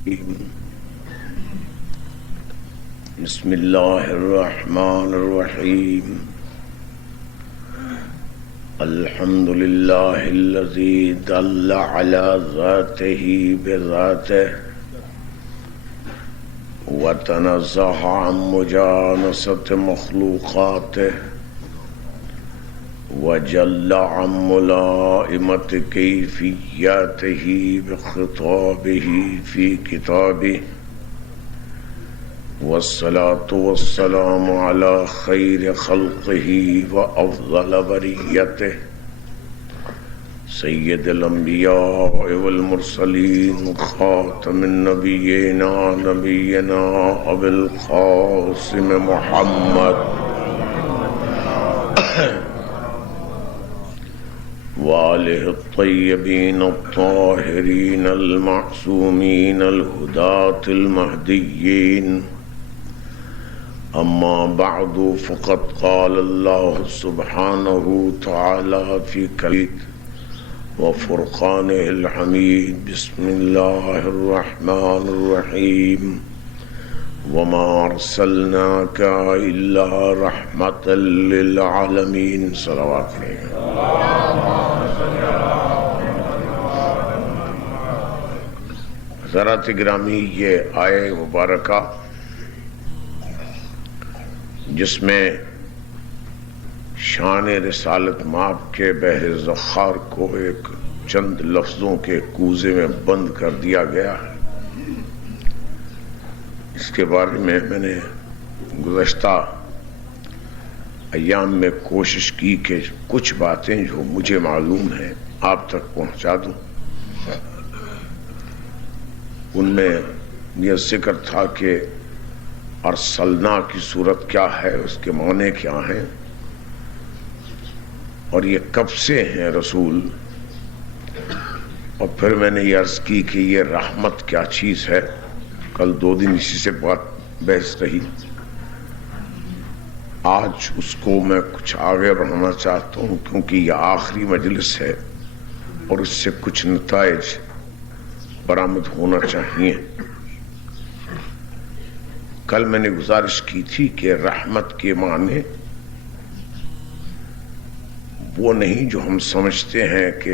بسم الله الرحمن الرحيم. الحمد لله الذي دل على ذاته بذاته وتنزه عن مجانسة مخلوقاته وجل عن ملائمة كيفياته بخطابه في كتابه، والصلاة والسلام على خير خلقه وأفضل بريته سيد الأنبياء والمرسلين خاتم النبيين نبينا أبي القاسم محمد وآله الطيبين الطاهرين المعصومين الهداة المهديين. أما بعد، فقد قال الله سبحانه تعالى في كلامه وفرقانه الحميد: بسم الله الرحمن الرحيم. وما أرسلناك إلا رحمة للعالمين. صلوات عليه. حضرات گرامی، یہ آیہ مبارکہ جس میں شان رسالت مآب کے بحر ذخار کو ایک چند لفظوں کے کوزے میں بند کر دیا گیا ہے، اس کے بارے میں نے گزشتہ ایام میں کوشش کی کہ کچھ باتیں جو مجھے معلوم ہیں آپ تک پہنچا دوں. ان میں یہ ذکر تھا کہ ارسلنا کی صورت کیا ہے، اس کے معنی کیا ہیں، اور یہ کب سے ہیں رسول. اور پھر میں نے یہ عرض کی کہ یہ رحمت کیا چیز ہے. کل 2 دن اسی سے بحث رہی. آج اس کو میں کچھ آگے بڑھانا چاہتا ہوں کیونکہ یہ آخری مجلس ہے اور اس سے کچھ نتائج برآمد ہونا چاہیے. کل میں نے گزارش کی تھی کہ رحمت کے معنی وہ نہیں جو ہم سمجھتے ہیں کہ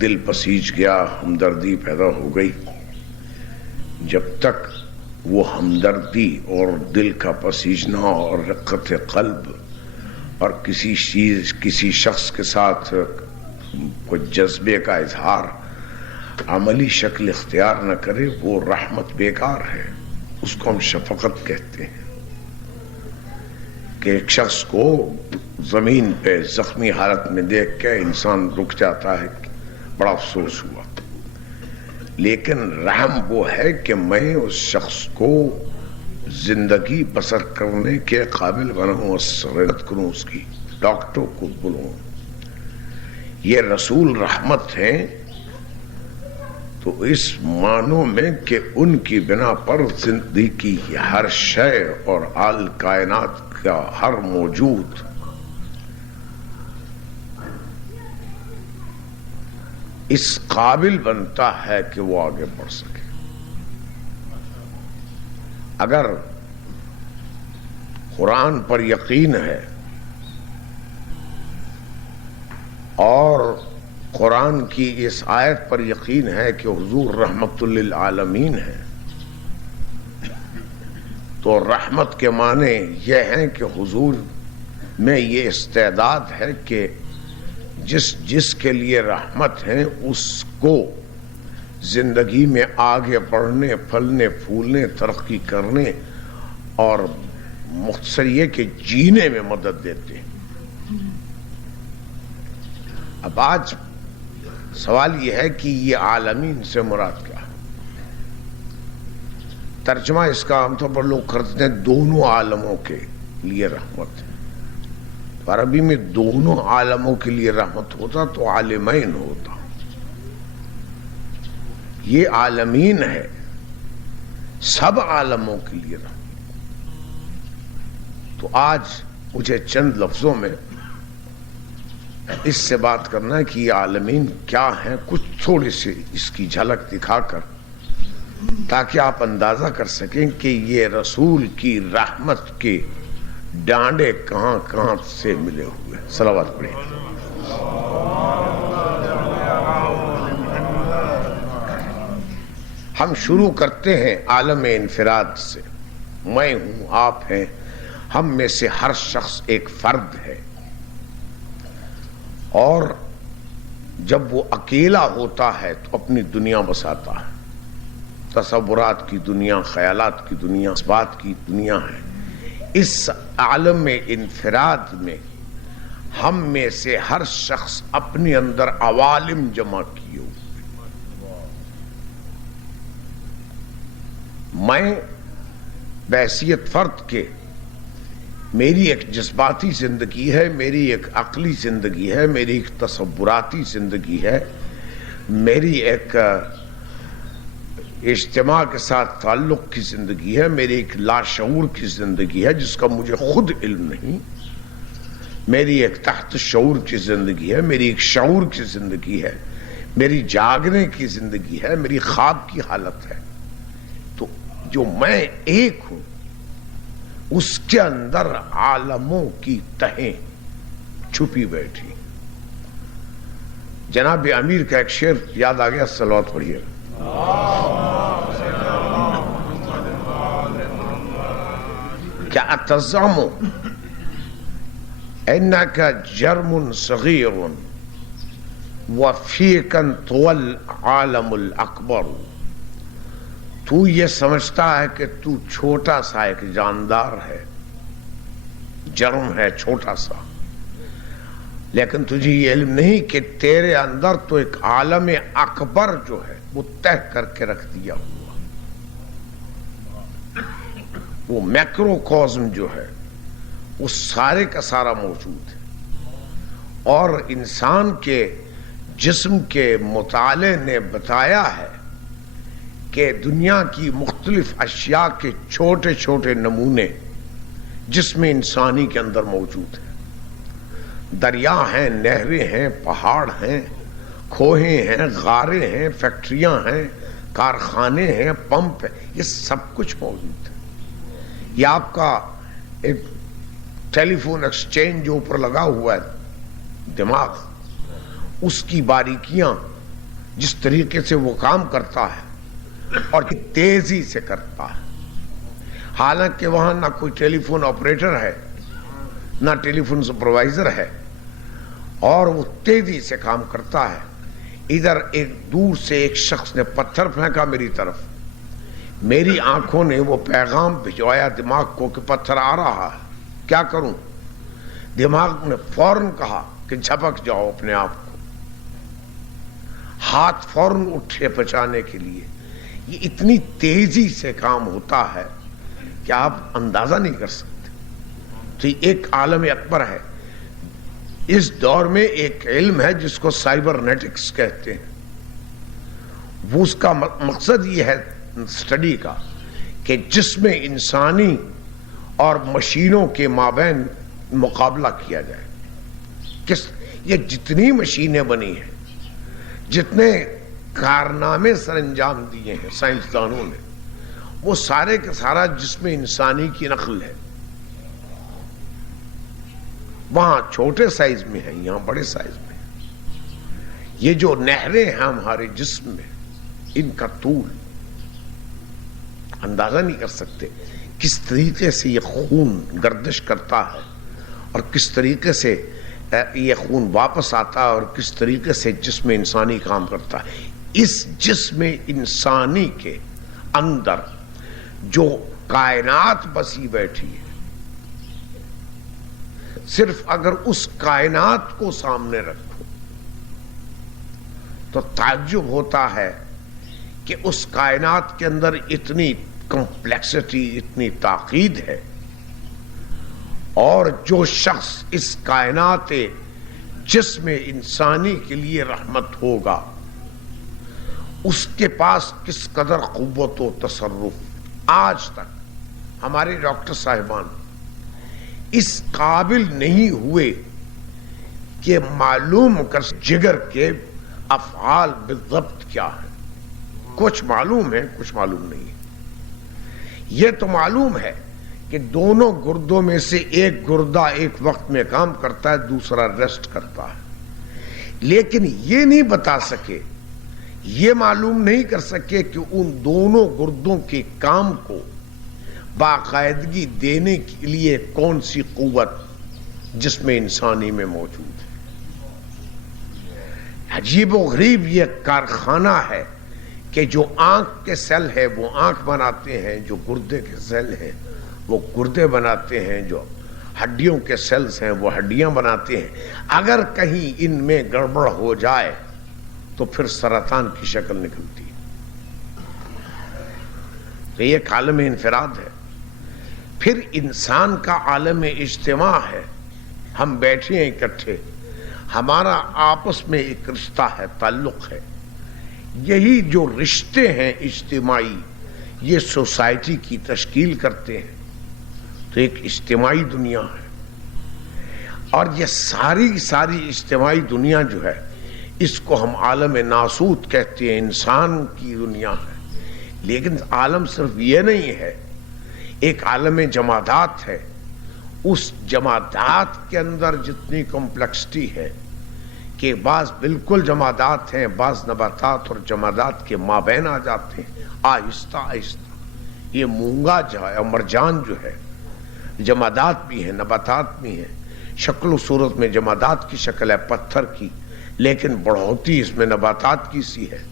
دل پسیج گیا، ہمدردی پیدا ہو گئی. جب تک وہ ہمدردی اور دل کا پسیجنا اور رقت قلب اور کسی شخص کے ساتھ کوئی جذبے کا اظہار عملی شکل اختیار نہ کرے، وہ رحمت بیکار ہے. اس کو ہم شفقت کہتے ہیں کہ ایک شخص کو زمین پہ زخمی حالت میں دیکھ کے انسان رک جاتا ہے، بڑا افسوس ہوا. لیکن رحم وہ ہے کہ میں اس شخص کو زندگی بسر کرنے کے قابل بناؤں، مدد کروں، اس کی ڈاکٹر کو بلاؤں. یہ رسول رحمت ہیں تو اس معنوں میں کہ ان کی بنا پر زندگی کی ہر شے اور آل کائنات کا ہر موجود اس قابل بنتا ہے کہ وہ آگے بڑھ سکے. اگر قرآن پر یقین ہے اور قرآن کی اس آیت پر یقین ہے کہ حضور رحمت للعالمین ہے، تو رحمت کے معنی یہ ہیں کہ حضور میں یہ استعداد ہے کہ جس کے لیے رحمت ہے اس کو زندگی میں آگے بڑھنے، پھلنے، پھولنے، ترقی کرنے اور مختصر یہ کہ جینے میں مدد دیتے ہیں. اب آج سوال یہ ہے کہ یہ عالمین سے مراد کیا ہے. ترجمہ اس کا عام طور پر لوگ کرتے ہیں دونوں عالموں کے لیے رحمت. عربی میں دونوں عالموں کے لیے رحمت ہوتا تو عالمین ہوتا. یہ عالمین ہے، سب عالموں کے لیے رحمت. تو آج مجھے چند لفظوں میں اس سے بات کرنا ہے کہ یہ عالمین کیا ہیں، کچھ تھوڑی سی اس کی جھلک دکھا کر تاکہ آپ اندازہ کر سکیں کہ یہ رسول کی رحمت کے ڈانڈے کہاں کہاں سے ملے ہوئے. صلوات پڑھیں. ہم شروع کرتے ہیں عالم انفراد سے. میں ہوں، آپ ہیں، ہم میں سے ہر شخص ایک فرد ہے، اور جب وہ اکیلا ہوتا ہے تو اپنی دنیا بساتا ہے. تصورات کی دنیا، خیالات کی دنیا، اسبات کی دنیا ہے. اس عالم انفراد میں ہم میں سے ہر شخص اپنے اندر عوالم جمع کیے ہوئے. میں بحیثیت فرد کے، میری ایک جذباتی زندگی ہے، میری ایک عقلی زندگی ہے، میری ایک تصوراتی زندگی ہے، میری ایک اجتماع کے ساتھ تعلق کی زندگی ہے، میری ایک لاشعور کی زندگی ہے جس کا مجھے خود علم نہیں، میری ایک تحت شعور کی زندگی ہے، میری ایک شعور کی زندگی ہے، میری جاگنے کی زندگی ہے، میری خواب کی حالت ہے. تو جو میں ایک ہوں اس کے اندر عالموں کی تہیں چھپی بیٹھی. جناب امیر کا ایک شعر یاد آ گیا، صلوات پڑھیے. کیا اتزعم انک جرم صغیر وفیک طول عالم الاکبر. تو یہ سمجھتا ہے کہ تو چھوٹا سا ایک جاندار ہے، جرم ہے چھوٹا سا، لیکن تجھے یہ علم نہیں کہ تیرے اندر تو ایک عالم اکبر جو ہے وہ طے کر کے رکھ دیا ہوا. وہ میکرو کازم جو ہے وہ سارے کا سارا موجود ہے. اور انسان کے جسم کے مطالعے نے بتایا ہے کہ دنیا کی مختلف اشیاء کے چھوٹے چھوٹے نمونے جسم انسانی کے اندر موجود ہیں. دریا ہیں، نہریں ہیں، پہاڑ ہیں، کھوہیں ہیں، غاریں ہیں، فیکٹریاں ہیں، کارخانے ہیں، پمپ ہیں، یہ سب کچھ موجود ہے. یہ آپ کا ایک ٹیلی فون ایکسچینج جو اوپر لگا ہوا ہے دماغ، اس کی باریکیاں، جس طریقے سے وہ کام کرتا ہے اور تیزی سے کرتا ہے. حالانکہ وہاں نہ کوئی ٹیلی فون آپریٹر ہے، نہ ٹیلی فون سپروائزر ہے، اور وہ تیزی سے کام کرتا ہے. ادھر ایک دور سے ایک شخص نے پتھر پھینکا میری طرف، میری آنکھوں نے وہ پیغام بھجوایا دماغ کو کہ پتھر آ رہا ہے، کیا کروں؟ دماغ نے فوراً کہا کہ جھپک جاؤ اپنے آپ کو. ہاتھ فوراً اٹھے بچانے کے لیے. یہ اتنی تیزی سے کام ہوتا ہے کہ آپ اندازہ نہیں کر سکتے. تو یہ ایک عالم اکبر ہے. اس دور میں ایک علم ہے جس کو سائبرنیٹکس کہتے ہیں. وہ اس کا مقصد یہ ہے اسٹڈی کا کہ جسم انسانی اور مشینوں کے مابین مقابلہ کیا جائے. یہ جتنی مشینیں بنی ہیں، جتنے کارنامے سر انجام دیے ہیں سائنسدانوں نے، وہ سارے کا سارا جسم انسانی کی نقل ہے. وہاں چھوٹے سائز میں ہے، یہاں بڑے سائز میں ہے. یہ جو نہریں ہیں ہمارے جسم میں، ان کا طول اندازہ نہیں کر سکتے. کس طریقے سے یہ خون گردش کرتا ہے اور کس طریقے سے یہ خون واپس آتا ہے اور کس طریقے سے جسم انسانی کام کرتا ہے. اس جسم انسانی کے اندر جو کائنات بسی بیٹھی ہے، صرف اگر اس کائنات کو سامنے رکھو تو تعجب ہوتا ہے کہ اس کائنات کے اندر اتنی کمپلیکسٹی، اتنی تعقید ہے. اور جو شخص اس کائنات جسم انسانی کے لیے رحمت ہوگا، اس کے پاس کس قدر قوت و تصرف. آج تک ہمارے ڈاکٹر صاحبان اس قابل نہیں ہوئے کہ معلوم کر جگر کے افعال بالضبط کیا ہیں. کچھ معلوم ہے کچھ معلوم نہیں ہے. یہ تو معلوم ہے کہ دونوں گردوں میں سے ایک گردہ ایک وقت میں کام کرتا ہے، دوسرا ریسٹ کرتا ہے، لیکن یہ نہیں بتا سکے، یہ معلوم نہیں کر سکے کہ ان دونوں گردوں کے کام کو باقاعدگی دینے کے لیے کون سی قوت جسم انسانی میں موجود ہے. عجیب و غریب یہ کارخانہ ہے کہ جو آنکھ کے سیل ہے وہ آنکھ بناتے ہیں، جو گردے کے سیل ہیں وہ گردے بناتے ہیں، جو ہڈیوں کے سیلز ہیں وہ ہڈیاں بناتے ہیں. اگر کہیں ان میں گڑبڑ ہو جائے تو پھر سرطان کی شکل نکلتی ہے. تو یہ ایک عالم انفراد ہے. پھر انسان کا عالم اجتماع ہے. ہم بیٹھے ہیں اکٹھے، ہمارا آپس میں ایک رشتہ ہے، تعلق ہے. یہی جو رشتے ہیں اجتماعی، یہ سوسائٹی کی تشکیل کرتے ہیں. تو ایک اجتماعی دنیا ہے، اور یہ ساری اجتماعی دنیا جو ہے اس کو ہم عالم ناسوت کہتے ہیں، انسان کی دنیا ہے. لیکن عالم صرف یہ نہیں ہے، ایک عالم جمادات ہے. اس جمادات کے اندر جتنی کمپلیکسٹی ہے کہ بعض بالکل جمادات ہیں، بعض نباتات اور جمادات کے مابین آ جاتے ہیں آہستہ آہستہ. یہ مونگا جو ہے، مرجان جو ہے، جمادات بھی ہیں نباتات بھی ہیں. شکل و صورت میں جمادات کی شکل ہے پتھر کی، لیکن بڑھوتی اس میں نباتات کی سی ہے.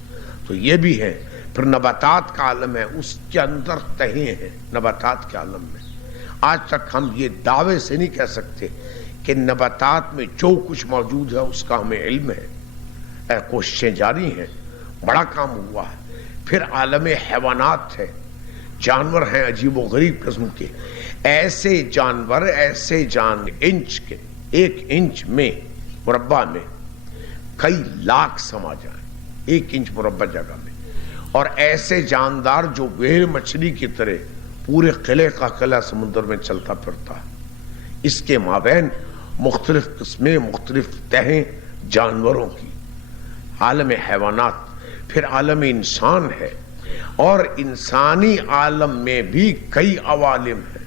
تو یہ بھی ہے. پھر نباتات کا عالم ہے، اس کے اندر تہیں ہیں نباتات کے عالم میں. آج تک ہم یہ دعوے سے نہیں کہہ سکتے کہ نباتات میں جو کچھ موجود ہے اس کا ہمیں علم ہے. کوششیں جاری ہیں، بڑا کام ہوا ہے. پھر عالم حیوانات ہے، جانور ہیں عجیب و غریب قسم کے. ایسے جانور، ایسے انچ کے، 1 انچ میں مربع میں کئی لاکھ سما جائیں 1 انچ مربع جگہ میں. اور ایسے جاندار جو ویل مچھلی کی طرح پورے قلعے کا قلعہ سمندر میں چلتا پھرتا ہے. اس کے مابین مختلف قسمیں، مختلف تہیں جانوروں کی. عالم حیوانات. پھر عالم انسان ہے، اور انسانی عالم میں بھی کئی عوالم ہیں.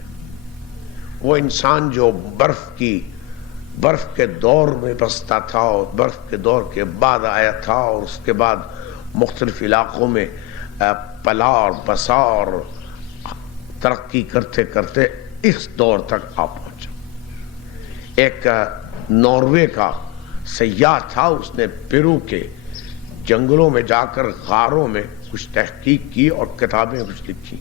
وہ انسان جو برف کے دور میں بستا تھا اور برف کے دور کے بعد آیا تھا، اور اس کے بعد مختلف علاقوں میں پلا اور بسا اور ترقی کرتے کرتے اس دور تک آ پہنچا. ایک ناروے کا سیاح تھا، اس نے پیرو کے جنگلوں میں جا کر غاروں میں کچھ تحقیق کی اور کتابیں کچھ لکھی.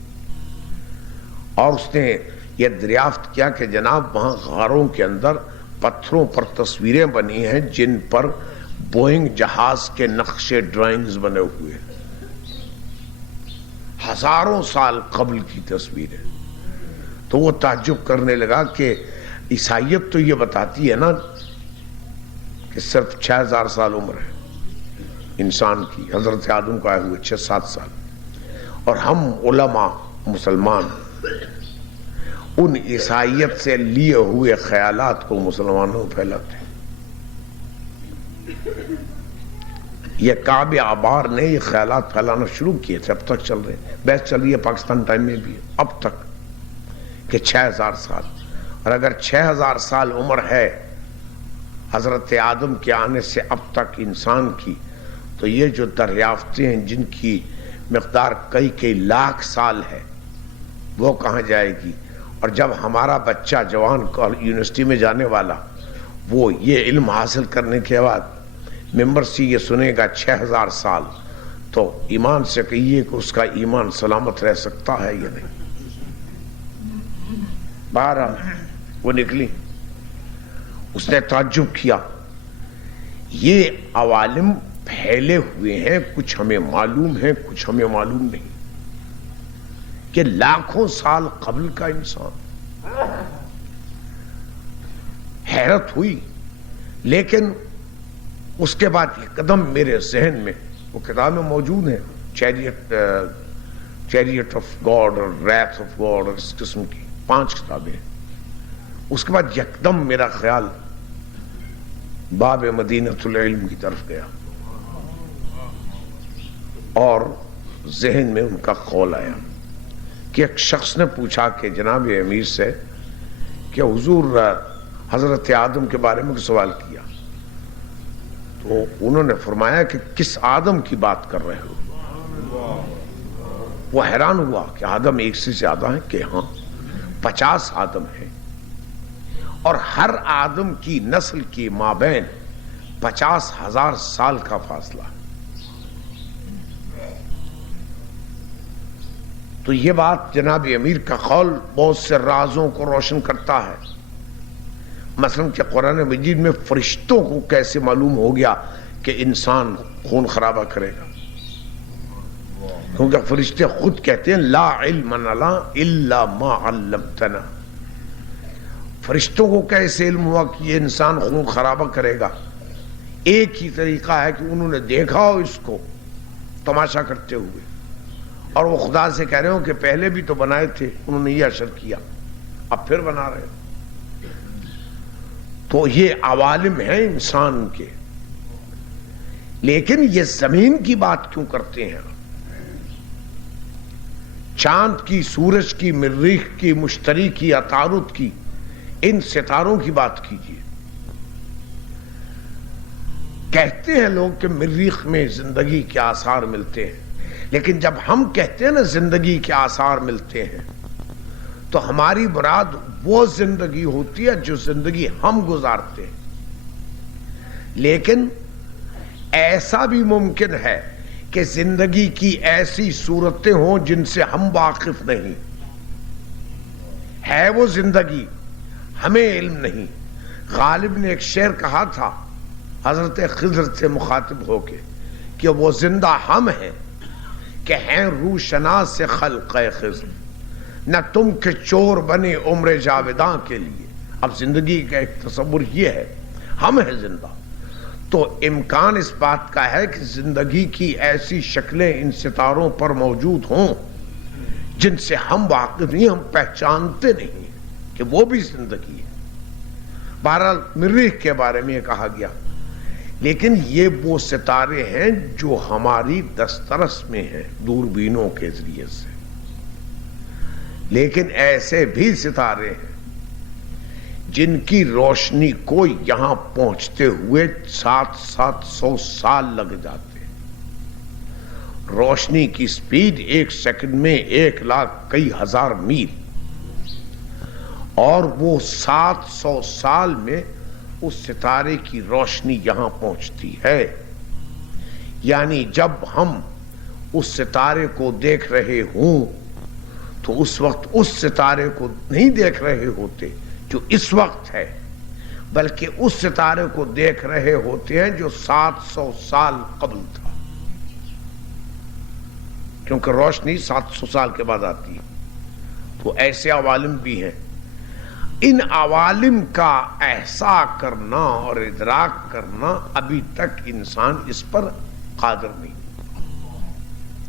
اور اس نے یہ دریافت کیا کہ جناب وہاں غاروں کے اندر پتھروں پر تصویریں بنی ہیں جن پر بوئنگ جہاز کے نقشے، ڈرائنگز بنے ہوئے ہیں. ہزاروں سال قبل کی تصویریں. تو وہ تعجب کرنے لگا کہ عیسائیت تو یہ بتاتی ہے نا کہ صرف 6000 سال عمر ہے انسان کی، حضرت آدم کو آئے ہوئے 6-7 سال. اور ہم علماء مسلمان ان عیسائیت سے لیے ہوئے خیالات کو مسلمانوں میں پھیلاتے ہیں. یہ کعب عبار نے یہ خیالات پھیلانا شروع کیے تھے، اب تک چل رہے ہیں. بحث چل رہی ہے پاکستان ٹائم میں بھی اب تک کہ 6000 سال. اور اگر 6000 سال عمر ہے حضرت آدم کے آنے سے اب تک انسان کی، تو یہ جو دریافتیں ہیں جن کی مقدار کئی لاکھ سال ہے وہ کہاں جائے گی. اور جب ہمارا بچہ جوان یونیورسٹی میں جانے والا وہ یہ علم حاصل کرنے کے بعد ممبر سے یہ سنے گا 6000 سال، تو ایمان سے کہیے کہ اس کا ایمان سلامت رہ سکتا ہے یا نہیں. بہرحال وہ نکلی. اس نے تعجب کیا. یہ عوالم پھیلے ہوئے ہیں، کچھ ہمیں معلوم ہے کچھ ہمیں معلوم نہیں. کہ لاکھوں سال قبل کا انسان. حیرت ہوئی. لیکن اس کے بعد یہ قدم میرے ذہن میں، وہ کتابیں موجود ہیں، چیریٹ آف گاڈ اور ریتھ آف گاڈ اور اس قسم کی 5 کتابیں. اس کے بعد یکدم میرا خیال باب مدینۃ العلم کی طرف گیا، اور ذہن میں ان کا قول آیا کہ ایک شخص نے پوچھا کہ جناب امیر سے کہ حضور حضرت آدم کے بارے میں سوال کیا، تو انہوں نے فرمایا کہ کس آدم کی بات کر رہے ہو؟ وہ حیران ہوا کہ آدم ایک سے زیادہ ہیں؟ کہ ہاں 50 آدم ہیں، اور ہر آدم کی نسل کی مابین 50,000 سال کا فاصلہ۔ تو یہ بات جناب امیر کا قول بہت سے رازوں کو روشن کرتا ہے۔ مثلا کہ قرآن مجید میں فرشتوں کو کیسے معلوم ہو گیا کہ انسان خون خرابہ کرے گا؟ کیونکہ فرشتے خود کہتے ہیں لا علم لنا الا ما علمتنا۔ فرشتوں کو کیسے علم ہوا کہ یہ انسان خون خرابہ کرے گا؟ ایک ہی طریقہ ہے کہ انہوں نے دیکھا ہو اس کو تماشا کرتے ہوئے، اور وہ خدا سے کہہ رہے ہو کہ پہلے بھی تو بنائے تھے، انہوں نے یہ اشر کیا، اب پھر بنا رہے ہو۔ تو یہ عوالم ہیں انسان کے، لیکن یہ زمین کی بات کیوں کرتے ہیں؟ چاند کی، سورج کی، مریخ کی، مشتری کی، عطارد کی، ان ستاروں کی بات کیجیے۔ کہتے ہیں لوگ کہ مریخ میں زندگی کے آثار ملتے ہیں، لیکن جب ہم کہتے ہیں نا زندگی کے آثار ملتے ہیں تو ہماری مراد وہ زندگی ہوتی ہے جو زندگی ہم گزارتے ہیں۔ لیکن ایسا بھی ممکن ہے کہ زندگی کی ایسی صورتیں ہوں جن سے ہم واقف نہیں، ہے وہ زندگی، ہمیں علم نہیں۔ غالب نے ایک شعر کہا تھا حضرت خضر سے مخاطب ہو کے کہ وہ زندہ ہم ہیں کہ ہیں روشناس سے خلق خضر، نہ تم کے چور بنے عمر جاویداں کے لیے۔ اب زندگی کا ایک تصور یہ ہے، ہم ہیں زندہ، تو امکان اس بات کا ہے کہ زندگی کی ایسی شکلیں ان ستاروں پر موجود ہوں جن سے ہم واقف نہیں، ہم پہچانتے نہیں کہ وہ بھی زندگی ہے۔ بہرحال مریخ کے بارے میں یہ کہا گیا، لیکن یہ وہ ستارے ہیں جو ہماری دسترس میں ہیں دوربینوں کے ذریعے سے۔ لیکن ایسے بھی ستارے ہیں جن کی روشنی کو یہاں پہنچتے ہوئے 700 سال لگ جاتے ہیں۔ روشنی کی سپیڈ ایک سیکنڈ میں 1,00,000 کئی ہزار میل، اور وہ 700 سال میں اس ستارے کی روشنی یہاں پہنچتی ہے۔ یعنی جب ہم اس ستارے کو دیکھ رہے ہوں تو اس وقت اس ستارے کو نہیں دیکھ رہے ہوتے جو اس وقت ہے، بلکہ اس ستارے کو دیکھ رہے ہوتے ہیں جو 700 سال قبل تھا، کیونکہ روشنی 700 سال کے بعد آتی ہے۔ تو ایسے عوالم بھی ہیں۔ ان عوالم کا احساس کرنا اور ادراک کرنا ابھی تک انسان اس پر قادر نہیں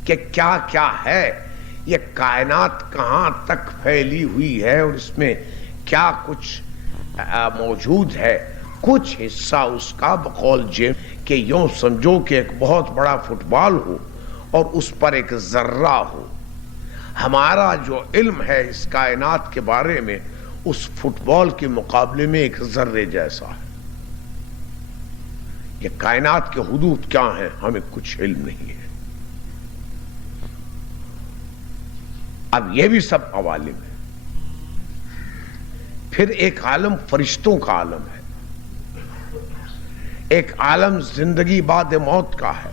کہ کیا کیا ہے، یہ کائنات کہاں تک پھیلی ہوئی ہے اور اس میں کیا کچھ موجود ہے۔ کچھ حصہ اس کا بقول جیم کہ یوں سمجھو کہ ایک بہت بڑا فٹ بال ہو اور اس پر ایک ذرہ ہو۔ ہمارا جو علم ہے اس کائنات کے بارے میں اس فٹ بال کے مقابلے میں ایک ذرے جیسا ہے۔ یہ کائنات کے حدود کیا ہیں ہمیں کچھ علم نہیں ہے۔ اب یہ بھی سب عوالم ہے۔ پھر ایک عالم فرشتوں کا عالم ہے، ایک عالم زندگی بعد موت کا ہے۔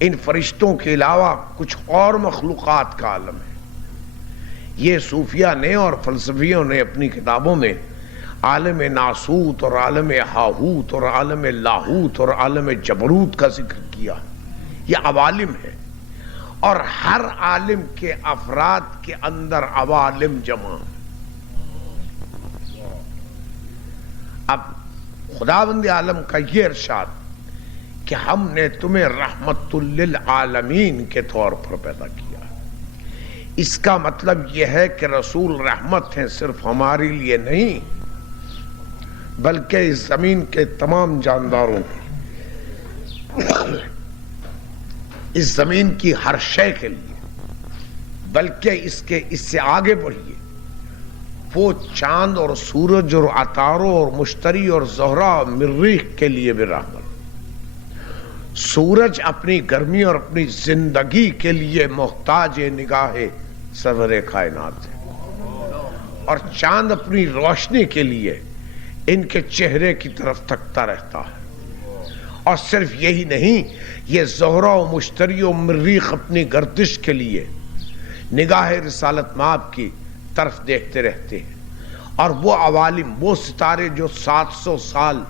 ان فرشتوں کے علاوہ کچھ اور مخلوقات کا عالم ہے۔ یہ صوفیہ نے اور فلسفیوں نے اپنی کتابوں میں عالم ناسوت اور عالم ہاہوت اور عالم لاہوت اور عالم جبروت کا ذکر کیا۔ یہ عوالم ہے، اور ہر عالم کے افراد کے اندر عوالم جمع۔ اب خداوند عالم کا یہ ارشاد کہ ہم نے تمہیں رحمت للعالمین کے طور پر پیدا کیا، اس کا مطلب یہ ہے کہ رسول رحمت ہیں صرف ہمارے لیے نہیں بلکہ اس زمین کے تمام جانداروں اس زمین کی ہر شے کے لیے، بلکہ اس سے آگے بڑھیے، وہ چاند اور سورج اور عطارد اور مشتری اور زہرہ اور مریخ کے لیے بھی رحمت۔ سورج اپنی گرمی اور اپنی زندگی کے لیے محتاج نگاہ سرور کائنات ہے، اور چاند اپنی روشنی کے لیے ان کے چہرے کی طرف تکتا رہتا ہے۔ اور صرف یہی نہیں، یہ زہرہ و مشتری و مریخ اپنی گردش کے لیے نگاہ رسالت مآب کی طرف دیکھتے رہتے ہیں، اور وہ عوالم، وہ ستارے جو 700 سال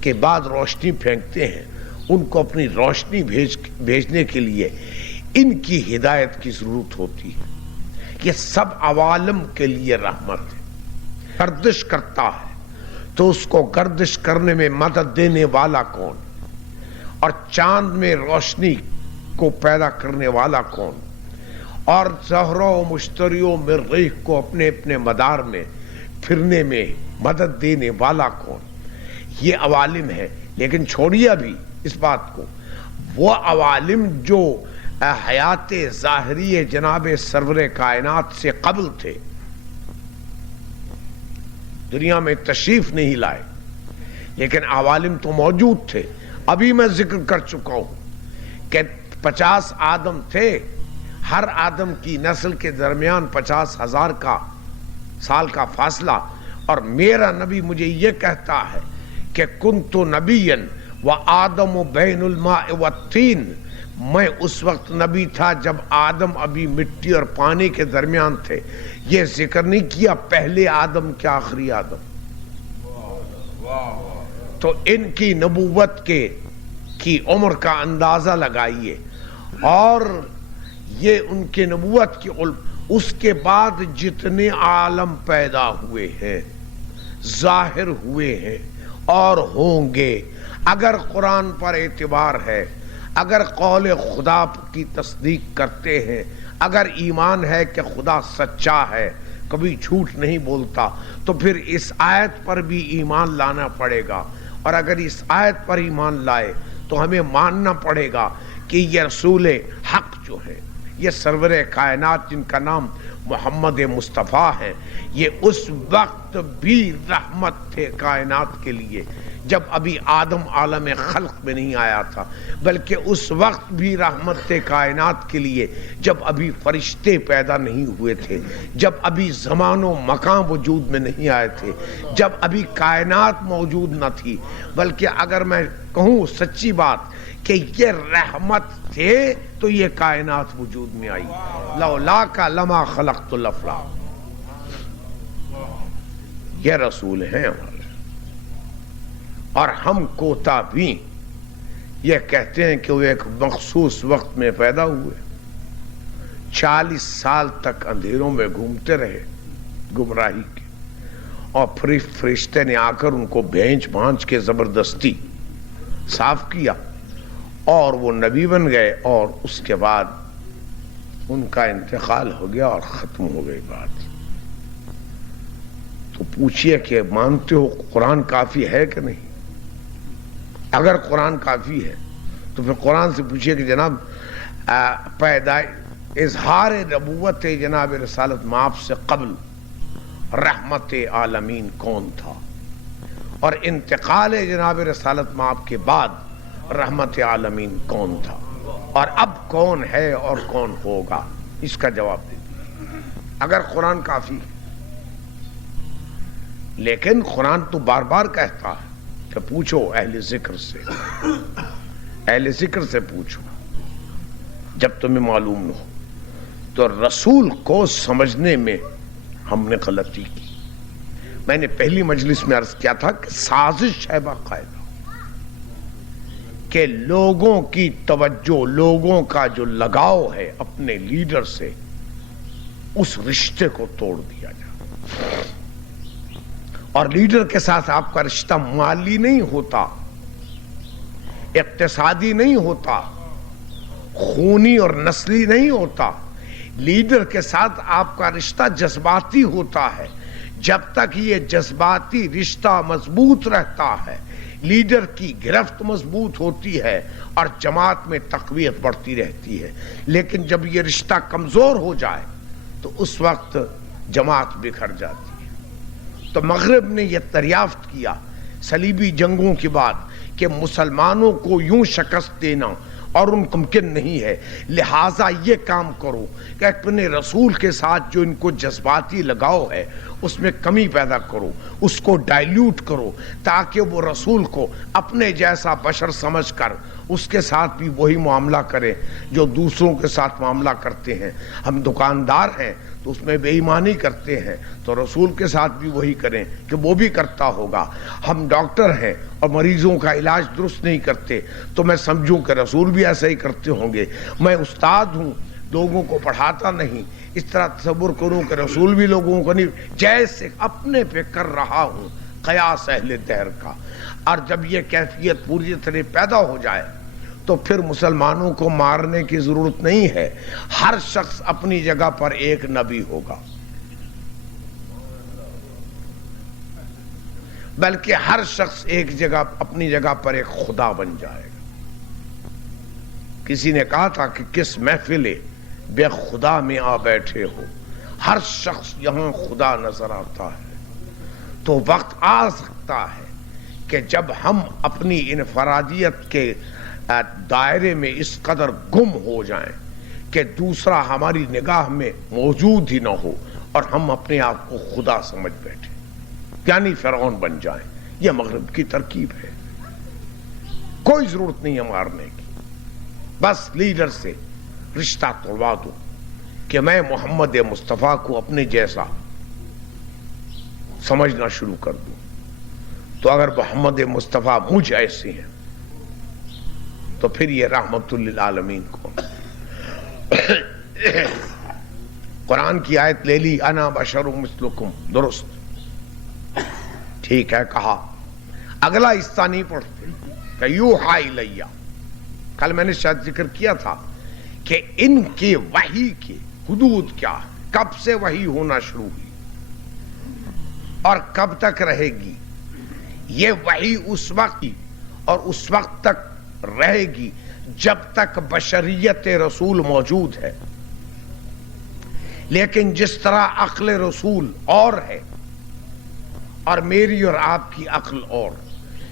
کے بعد روشنی پھینکتے ہیں، ان کو اپنی روشنی بھیجنے کے لیے ان کی ہدایت کی ضرورت ہوتی ہے۔ یہ سب عوالم کے لیے رحمت ہے۔ گردش کرتا ہے تو اس کو گردش کرنے میں مدد دینے والا کون، اور چاند میں روشنی کو پیدا کرنے والا کون، اور زہرہ و مشتری و مریخ کو اپنے اپنے مدار میں پھرنے میں مدد دینے والا کون، یہ عوالم ہے۔ لیکن چھوڑیے ابھی اس بات کو، وہ عوالم جو حیات ظاہری جناب سرور کائنات سے قبل تھے، دنیا میں تشریف نہیں لائے، لیکن عوالم تو موجود تھے۔ ابھی میں ذکر کر چکا ہوں کہ 50 آدم تھے، ہر آدم کی نسل کے درمیان 50,000 کا سال کا فاصلہ، اور میرا نبی مجھے یہ کہتا ہے کہ کنت نبیا وآدم بین الماء والطین، میں اس وقت نبی تھا جب آدم ابھی مٹی اور پانی کے درمیان تھے۔ یہ ذکر نہیں کیا پہلے آدم کے آخری آدم۔ تو ان کی نبوت کی عمر کا اندازہ لگائیے، اور یہ ان کے نبوت کی اس کے بعد جتنے عالم پیدا ہوئے ہیں، ظاہر ہوئے ہیں اور ہوں گے، اگر قرآن پر اعتبار ہے، اگر قول خدا کی تصدیق کرتے ہیں، اگر ایمان ہے کہ خدا سچا ہے، کبھی جھوٹ نہیں بولتا، تو پھر اس آیت پر بھی ایمان لانا پڑے گا۔ اور اگر اس آیت پر ایمان لائے تو ہمیں ماننا پڑے گا کہ یہ رسول حق جو ہے، یہ سرور کائنات جن کا نام محمد مصطفیٰ ہے، یہ اس وقت بھی رحمت تھے کائنات کے لیے جب ابھی آدم عالم خلق میں نہیں آیا تھا، بلکہ اس وقت بھی رحمت تھے کائنات کے لیے جب ابھی فرشتے پیدا نہیں ہوئے تھے، جب ابھی زمان و مکان وجود میں نہیں آئے تھے، جب ابھی کائنات موجود نہ تھی۔ بلکہ اگر میں کہوں سچی بات کہ یہ رحمت تھے تو یہ کائنات وجود میں آئی۔ لولاک لما خلقت الافلاک، یہ رسول ہیں ہمارے، اور ہم کوتا بھی یہ کہتے ہیں کہ وہ ایک مخصوص وقت میں پیدا ہوئے، 40 سال تک اندھیروں میں گھومتے رہے گمراہی کے، اور پھر فرشتے نے آ کر ان کو بھینچ بھانچ کے زبردستی صاف کیا، اور وہ نبی بن گئے، اور اس کے بعد ان کا انتقال ہو گیا اور ختم ہو گئی بات۔ تو پوچھئے کہ مانتے ہو قرآن کافی ہے کہ نہیں؟ اگر قرآن کافی ہے تو پھر قرآن سے پوچھئے کہ جناب اظہار نبوت جناب رسالت مآب سے قبل رحمت عالمین کون تھا، اور انتقال جناب رسالت مآب کے بعد رحمت عالمین کون تھا، اور اب کون ہے اور کون ہوگا؟ اس کا جواب دے دیجیے اگر قرآن کافی ہے۔ لیکن قرآن تو بار بار کہتا ہے کہ پوچھو اہل ذکر سے، اہل ذکر سے پوچھو جب تمہیں معلوم نہ ہو۔ تو رسول کو سمجھنے میں ہم نے غلطی کی۔ میں نے پہلی مجلس میں عرض کیا تھا کہ سازش ہے باقاعدہ کہ لوگوں کی توجہ، لوگوں کا جو لگاؤ ہے اپنے لیڈر سے، اس رشتے کو توڑ دیا جائے۔ اور لیڈر کے ساتھ آپ کا رشتہ مالی نہیں ہوتا، اقتصادی نہیں ہوتا، خونی اور نسلی نہیں ہوتا۔ لیڈر کے ساتھ آپ کا رشتہ جذباتی ہوتا ہے۔ جب تک یہ جذباتی رشتہ مضبوط رہتا ہے، لیڈر کی گرفت مضبوط ہوتی ہے اور جماعت میں تقویت بڑھتی رہتی ہے. لیکن جب یہ رشتہ کمزور ہو جائے تو اس وقت جماعت بکھر جاتی ہے. تو مغرب نے یہ دریافت کیا صلیبی جنگوں کے بعد کہ مسلمانوں کو یوں شکست دینا اور ان کو ممکن نہیں ہے، لہٰذا یہ کام کرو کہ اپنے رسول کے ساتھ جو ان کو جذباتی لگاؤ ہے اس میں کمی پیدا کرو، اس کو ڈائلیوٹ کرو، تاکہ وہ رسول کو اپنے جیسا بشر سمجھ کر اس کے ساتھ بھی وہی معاملہ کرے جو دوسروں کے ساتھ معاملہ کرتے ہیں. ہم دکاندار ہیں تو اس میں بے ایمانی کرتے ہیں، تو رسول کے ساتھ بھی وہی کریں کہ وہ بھی کرتا ہوگا. ہم ڈاکٹر ہیں اور مریضوں کا علاج درست نہیں کرتے تو میں سمجھوں کہ رسول بھی ایسا ہی کرتے ہوں گے. میں استاد ہوں، لوگوں کو پڑھاتا نہیں، اس طرح تصور کروں کہ رسول بھی لوگوں کو نہیں، جیسے اپنے پہ کر رہا ہوں قیاس اہل دہر کا. اور جب یہ کیفیت پوری طرح پیدا ہو جائے تو پھر مسلمانوں کو مارنے کی ضرورت نہیں ہے. ہر شخص اپنی جگہ پر ایک نبی ہوگا، بلکہ ہر شخص ایک جگہ اپنی جگہ پر ایک خدا بن جائے گا. کسی نے کہا تھا کہ کس محفل بے خدا میں آ بیٹھے ہو، ہر شخص یہاں خدا نظر آتا ہے. تو وقت آ سکتا ہے کہ جب ہم اپنی انفرادیت کے دائرے میں اس قدر گم ہو جائیں کہ دوسرا ہماری نگاہ میں موجود ہی نہ ہو اور ہم اپنے آپ کو خدا سمجھ بیٹھے، یعنی فرعون بن جائیں. یہ مغرب کی ترکیب ہے. کوئی ضرورت نہیں ہے مارنے کی، بس لیڈر سے رشتہ توڑوا دو کہ میں محمد مصطفیٰ کو اپنے جیسا سمجھنا شروع کر دوں. تو اگر محمد مصطفیٰ مجھ ایسے ہیں تو پھر یہ رحمت للعالمین کو. قرآن کی آیت لے لی، انا بشر مثلکم، درست، ٹھیک ہے کہا. اگلا حصہ نہیں پڑھتے کہ یوحا الیہ. کل میں نے شاید ذکر کیا تھا کہ ان کی وحی کی حدود کیا ہے، کب سے وحی ہونا شروع ہوئی اور کب تک رہے گی. یہ وحی اس وقت اور اس وقت تک رہے گی جب تک بشریت رسول موجود ہے. لیکن جس طرح عقل رسول اور ہے اور میری اور آپ کی عقل اور،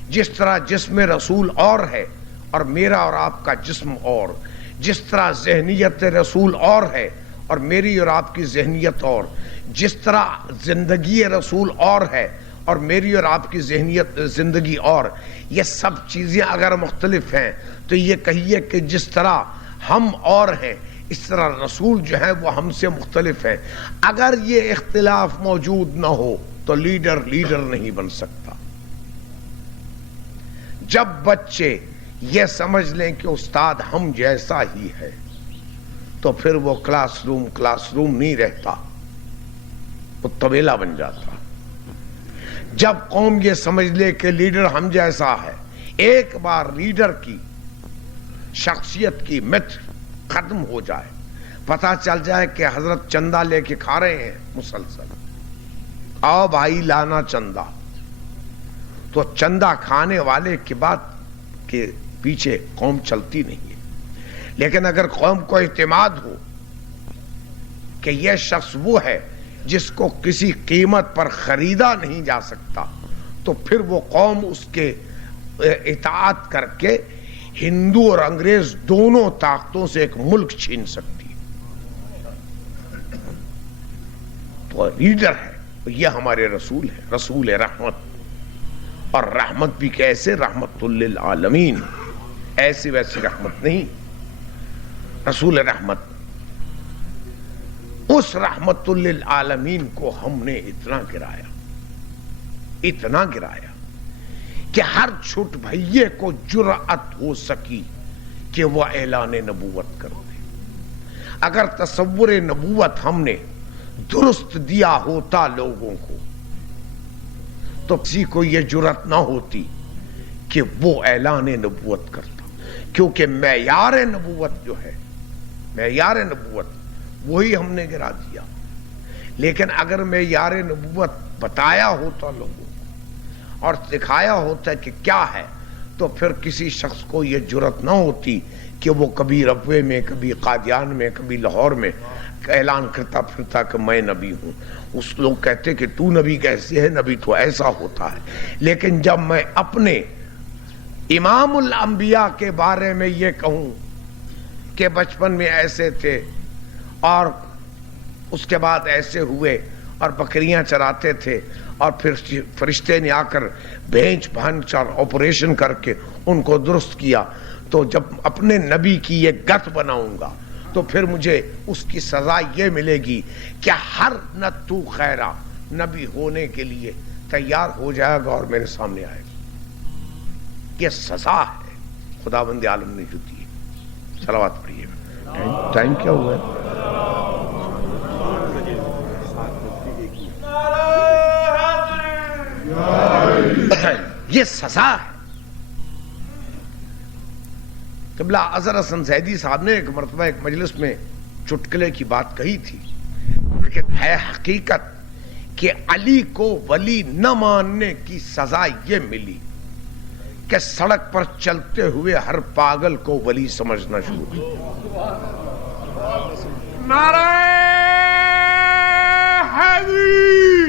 جس طرح جسم رسول اور ہے اور میرا اور آپ کا جسم اور، جس طرح ذہنیت رسول اور ہے اور میری اور آپ کی ذہنیت اور، جس طرح زندگی رسول اور ہے اور میری اور آپ کی زندگی اور، یہ سب چیزیں اگر مختلف ہیں تو یہ کہیے کہ جس طرح ہم اور ہیں اس طرح رسول جو ہے وہ ہم سے مختلف ہیں. اگر یہ اختلاف موجود نہ ہو تو لیڈر نہیں بن سکتا. جب بچے یہ سمجھ لیں کہ استاد ہم جیسا ہی ہے تو پھر وہ کلاس روم نہیں رہتا، وہ طویلہ بن جاتا. جب قوم یہ سمجھ لے کہ لیڈر ہم جیسا ہے، ایک بار لیڈر کی شخصیت کی مت ختم ہو جائے، پتہ چل جائے کہ حضرت چندہ لے کے کھا رہے ہیں مسلسل، آؤ بھائی لانا چندہ، تو چندہ کھانے والے کی بات کے پیچھے قوم چلتی نہیں ہے. لیکن اگر قوم کو اعتماد ہو کہ یہ شخص وہ ہے جس کو کسی قیمت پر خریدا نہیں جا سکتا، تو پھر وہ قوم اس کے اطاعت کر کے ہندو اور انگریز دونوں طاقتوں سے ایک ملک چھین سکتی. تو لیڈر ہے یہ ہمارے رسول ہے، رسول رحمت. اور رحمت بھی کیسے؟ رحمت للعالمین، ایسی ویسی رحمت نہیں، رسول رحمت. اس رحمت للعالمین کو ہم نے اتنا گرایا کہ ہر چھوٹ بھئیے کو جرأت ہو سکی کہ وہ اعلان نبوت کر دے. اگر تصور نبوت ہم نے درست دیا ہوتا لوگوں کو تو کسی کو یہ جرأت نہ ہوتی کہ وہ اعلان نبوت کرتا، کیونکہ معیار نبوت جو ہے، معیار نبوت وہی ہم نے گرا دیا. لیکن اگر معیار نبوت بتایا ہوتا لوگوں کو اور دکھایا ہوتا کہ کیا ہے، تو پھر کسی شخص کو یہ جرت نہ ہوتی کہ وہ کبھی ربوے میں، کبھی قادیان میں، کبھی لاہور میں اعلان کرتا پھرتا کہ میں نبی ہوں۔ اس لوگ کہتے کہ تو نبی کیسے ہے، نبی تو ایسا ہوتا ہے۔ لیکن جب میں اپنے امام الانبیاء کے بارے میں یہ کہوں کہ بچپن میں ایسے تھے اور اس کے بعد ایسے ہوئے اور بکریاں چراتے تھے اور پھر فرشتے نے آ کر بھینچ بھانچ اور آپریشن کر کے ان کو درست کیا، تو جب اپنے نبی کی یہ گت بناؤں گا تو پھر مجھے اس کی سزا یہ ملے گی کہ ہر نتو خیرہ نبی ہونے کے لیے تیار ہو جائے گا اور میرے سامنے آئے گا۔ یہ سزا ہے خداوند عالم نے جو دی ہے۔ صلوات پڑھیے۔ ٹائم کیا ہوا ہے؟ یہ سزا ہے۔ قبلہ اظہر حسن زیدی صاحب نے ایک مرتبہ ایک مجلس میں چٹکلے کی بات کہی تھی، لیکن ہے حقیقت کہ علی کو ولی نہ ماننے کی سزا یہ ملی کہ سڑک پر چلتے ہوئے ہر پاگل کو ولی سمجھنا شروع کیا۔ نعرہ حیدری!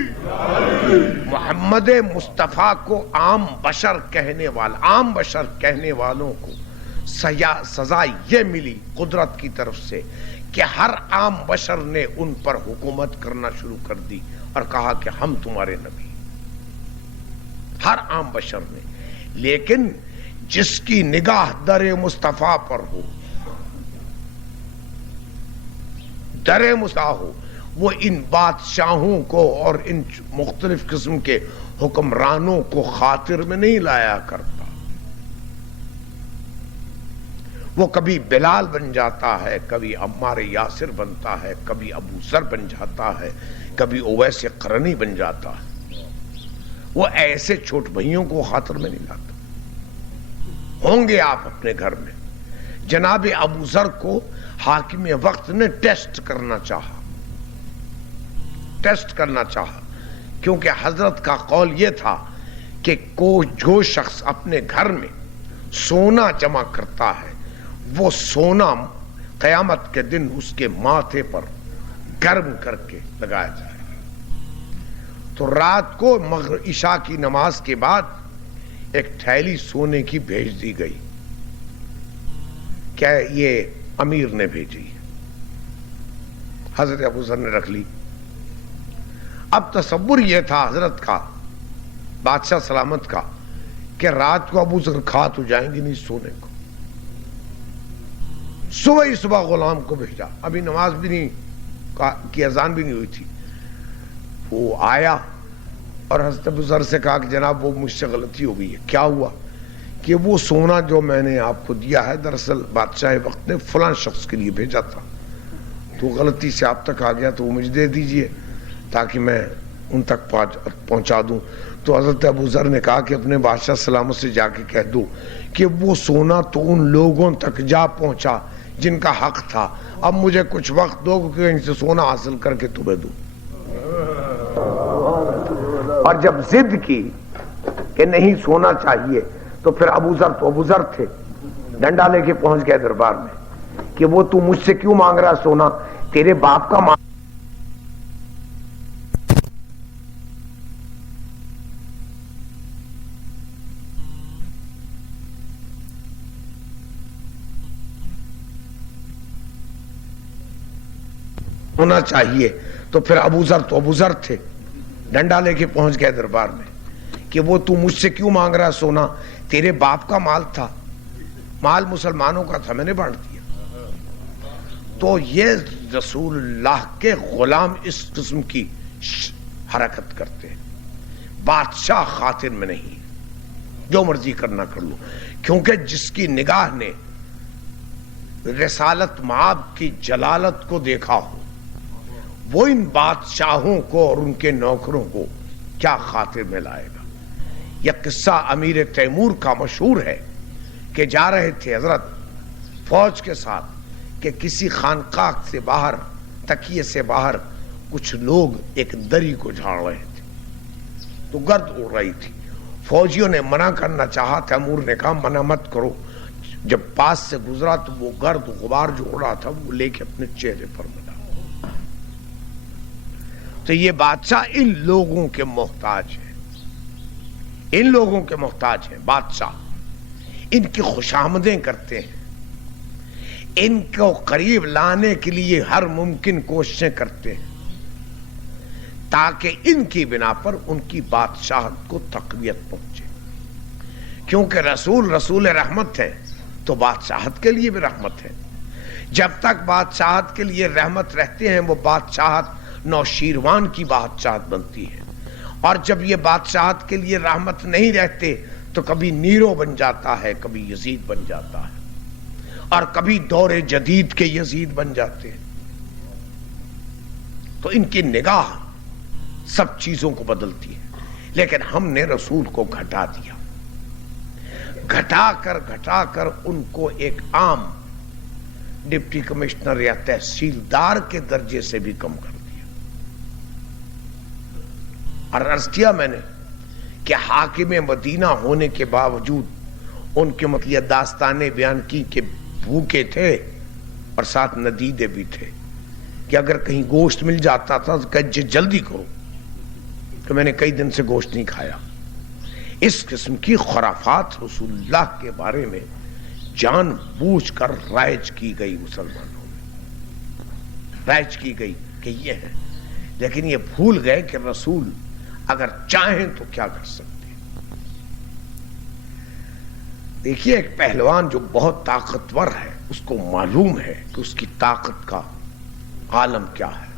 محمد مصطفیٰ کو عام بشر کہنے والوں کو سزا یہ ملی قدرت کی طرف سے کہ ہر عام بشر نے ان پر حکومت کرنا شروع کر دی اور کہا کہ ہم تمہارے نبی، ہر عام بشر نے۔ لیکن جس کی نگاہ در مصطفیٰ پر ہو، در مصطفیٰ ہو، وہ ان بادشاہوں کو اور ان مختلف قسم کے حکمرانوں کو خاطر میں نہیں لایا کرتا۔ وہ کبھی بلال بن جاتا ہے، کبھی عمار یاسر بنتا ہے، کبھی ابو ذر بن جاتا ہے، کبھی اویس قرنی بن جاتا ہے۔ وہ ایسے چھوٹ بھائیوں کو خاطر میں نہیں لاتا۔ ہوں گے آپ اپنے گھر میں، جناب ابو ذر کو حاکم وقت نے ٹیسٹ کرنا چاہا، کیونکہ حضرت کا قول یہ تھا کہ جو شخص اپنے گھر میں سونا جمع کرتا ہے وہ سونا قیامت کے دن اس کے ماتھے پر گرم کر کے لگایا جائے گا۔ تو رات کو عشاء کی نماز کے بعد ایک تھیلی سونے کی بھیج دی گئی، کیا یہ امیر نے بھیجی، حضرت ابو ذر نے رکھ لی۔ اب تصور یہ تھا حضرت کا، بادشاہ سلامت کا، کہ رات کو ابو ذر کھا تو جائیں گے نہیں سونے کو۔ صبح غلام کو بھیجا، ابھی نماز بھی نہیں کی اذان بھی نہیں ہوئی تھی۔ وہ آیا اور حضرت ابو ذر سے کہا کہ جناب وہ مجھ سے غلطی ہو گئی ہے۔ کیا ہوا؟ کہ وہ سونا جو میں نے آپ کو دیا ہے دراصل بادشاہ وقت نے فلاں شخص کے لیے بھیجا تھا، تو غلطی سے آپ تک آ گیا، تو وہ مجھے دے دیجئے تاکہ میں ان تک پہنچا دوں۔ تو حضرت ابو ذر نے کہا کہ اپنے بادشاہ سلامت سے جا کے کہہ دو کہ وہ سونا تو ان لوگوں تک جا پہنچا جن کا حق تھا، اب مجھے کچھ وقت دو کہ ان سے سونا حاصل کر کے تمہیں دوں۔ اور جب ضد کی کہ نہیں سونا چاہیے تو پھر ابو ذر تھے، ڈنڈا لے کے پہنچ گئے دربار میں کہ وہ تو مجھ سے کیوں مانگ رہا سونا، تیرے باپ کا ہونا چاہیے۔ تو پھر ابو ذر تھے، ڈنڈا لے کے پہنچ گئے دربار میں کہ وہ تو مجھ سے کیوں مانگ رہا سونا، تیرے باپ کا مال تھا، مال مسلمانوں کا تھا، میں نے بانٹ دیا۔ تو یہ رسول اللہ کے غلام اس قسم کی حرکت کرتے ہیں، بادشاہ خاطر میں نہیں، جو مرضی کرنا کر لو، کیونکہ جس کی نگاہ نے رسالت مآب کی جلالت کو دیکھا ہو وہ ان بادشاہوں کو اور ان کے نوکروں کو کیا خاطر میں لائے گا۔ یہ قصہ امیر تیمور کا مشہور ہے کہ جا رہے تھے حضرت فوج کے ساتھ کہ کسی خانقاہ سے باہر، تکیے سے باہر کچھ لوگ ایک دری کو جھاڑ رہے تھے، تو گرد اڑ رہی تھی۔ فوجیوں نے منع کرنا چاہا، تیمور نے کہا منع مت کرو. جب پاس سے گزرا تو وہ گرد غبار جو اڑا تھا وہ لے کے اپنے چہرے پر ملا. تو یہ بادشاہ ان لوگوں کے محتاج ہیں، ان لوگوں کے محتاج ہیں. بادشاہ ان کی خوشامدیں کرتے ہیں، ان کو قریب لانے کے لیے ہر ممکن کوششیں کرتے ہیں تاکہ ان کی بنا پر ان کی بادشاہت کو تقویت پہنچے. کیونکہ رسول رحمت ہے تو بادشاہت کے لیے بھی رحمت ہے. جب تک بادشاہت کے لیے رحمت رہتے ہیں وہ بادشاہت نوشیروان کی بادشاہت بنتی ہے، اور جب یہ بادشاہت کے لیے رحمت نہیں رہتے تو کبھی نیرو بن جاتا ہے، کبھی یزید بن جاتا ہے، اور کبھی دور جدید کے یزید بن جاتے ہیں. تو ان کی نگاہ سب چیزوں کو بدلتی ہے. لیکن ہم نے رسول کو گھٹا دیا، گھٹا کر ان کو ایک عام ڈپٹی کمشنر یا تحصیلدار کے درجے سے بھی کم کر دیا. اور عرض کیا میں نے کہ حاکم مدینہ ہونے کے باوجود ان کے مطلب داستانیں بیان کی کہ بھوکے تھے اور ساتھ ندیدے بھی تھے، کہ اگر کہیں گوشت مل جاتا تھا تو کہ جلدی کرو کہ میں نے کئی دن سے گوشت نہیں کھایا. اس قسم کی خرافات رسول اللہ کے بارے میں جان بوجھ کر رائج کی گئی، مسلمانوں میں رائج کی گئی کہ یہ ہے. لیکن یہ بھول گئے کہ رسول اگر چاہیں تو کیا کر سکتے ہیں. دیکھیے ایک پہلوان جو بہت طاقتور ہے اس کو معلوم ہے کہ اس کی طاقت کا عالم کیا ہے.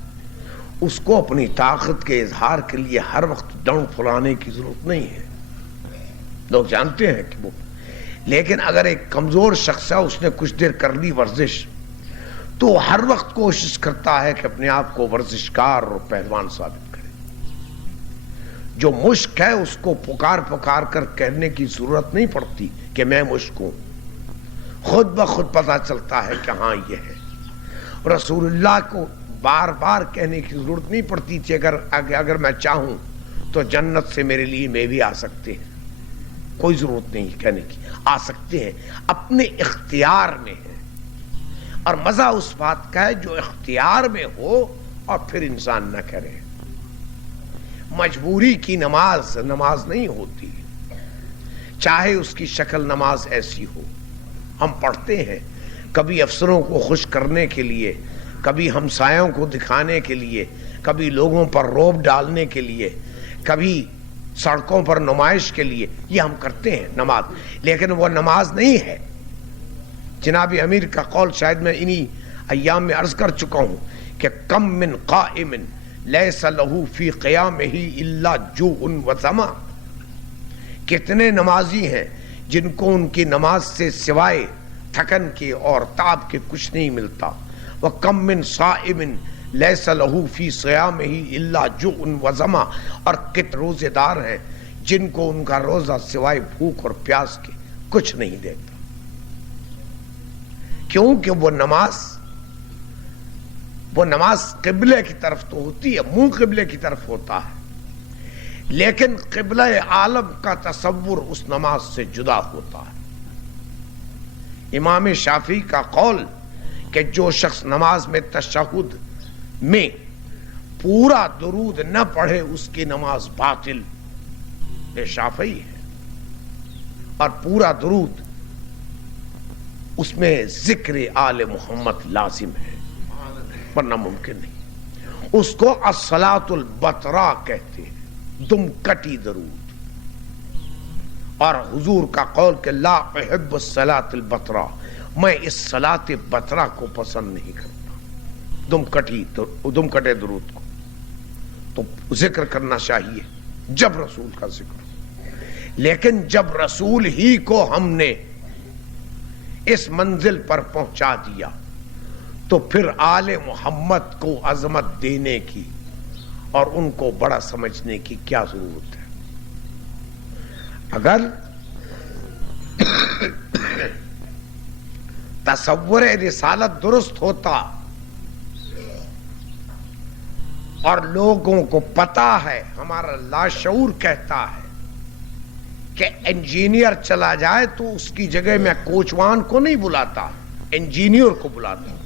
اس کو اپنی طاقت کے اظہار کے لیے ہر وقت ڈنڈ پھلانے کی ضرورت نہیں ہے. لوگ جانتے ہیں کہ وہ، لیکن اگر ایک کمزور شخص ہے اس نے کچھ دیر کر لی ورزش تو ہر وقت کوشش کرتا ہے کہ اپنے آپ کو ورزشکار اور پہلوان ثابت کرے. جو مشک ہے اس کو پکار کر کہنے کی ضرورت نہیں پڑتی کہ میں مشک ہوں، خود بخود پتا چلتا ہے کہ ہاں یہ ہے. رسول اللہ کو بار بار کہنے کی ضرورت نہیں پڑتی کہ اگر میں چاہوں تو جنت سے میرے لیے میں بھی آ سکتے ہیں. کوئی ضرورت نہیں کہنے کی، آ سکتے ہیں، اپنے اختیار میں ہے. اور مزہ اس بات کا ہے جو اختیار میں ہو اور پھر انسان نہ کرے. مجبوری کی نماز نہیں ہوتی، چاہے اس کی شکل نماز ایسی ہو. ہم پڑھتے ہیں کبھی افسروں کو خوش کرنے کے لیے، کبھی ہمسایوں کو دکھانے کے لیے، کبھی لوگوں پر رعب ڈالنے کے لیے، کبھی سڑکوں پر نمائش کے لیے. یہ ہم کرتے ہیں نماز، لیکن وہ نماز نہیں ہے. جناب امیر کا قول شاید میں انہی ایام میں عرض کر چکا ہوں کہ کم من قائم لیس لہو فی قیامہ الا جوع و ظما. کتنے نمازی ہیں جن کو ان کی نماز سے سوائے تھکن کے اور تعب کے کچھ نہیں ملتا. وَكَم مِّن صَائِمٍ لَيْسَ لَهُ فِي صِيَامِهِ إِلَّا جُوعٌ وَظَمَأٌ. اور کتنے روزے دار ہیں جن کو ان کا روزہ سوائے بھوک اور پیاس کے کچھ نہیں دیتا. کیونکہ وہ نماز قبلے کی طرف تو ہوتی ہے، منہ قبلے کی طرف ہوتا ہے، لیکن قبلہ عالم کا تصور اس نماز سے جدا ہوتا ہے. امام شافعی کا قول کہ جو شخص نماز میں تشہد میں پورا درود نہ پڑھے اس کی نماز باطل. یہ شافعی ہے. اور پورا درود اس میں ذکر آل محمد لازم ہے، ورنہ ممکن نہیں. اس کو الصلاۃ البترا کہتے ہیں، دم کٹی درود. اور حضور کا قول کہ لا احب الصلاۃ البترا، میں اس صلاۃ بترا کو پسند نہیں کرتا، دم کٹے درود کو. تو ذکر کرنا چاہیے جب رسول کا ذکر ہو. لیکن جب رسول ہی کو ہم نے اس منزل پر پہنچا دیا تو پھر آل محمد کو عظمت دینے کی اور ان کو بڑا سمجھنے کی کیا ضرورت ہے؟ اگر تصور رسالت درست ہوتا اور لوگوں کو پتا ہے، ہمارا لاشعور کہتا ہے کہ انجینئر چلا جائے تو اس کی جگہ میں کوچوان کو نہیں بلاتا، انجینئر کو بلاتا ہوں،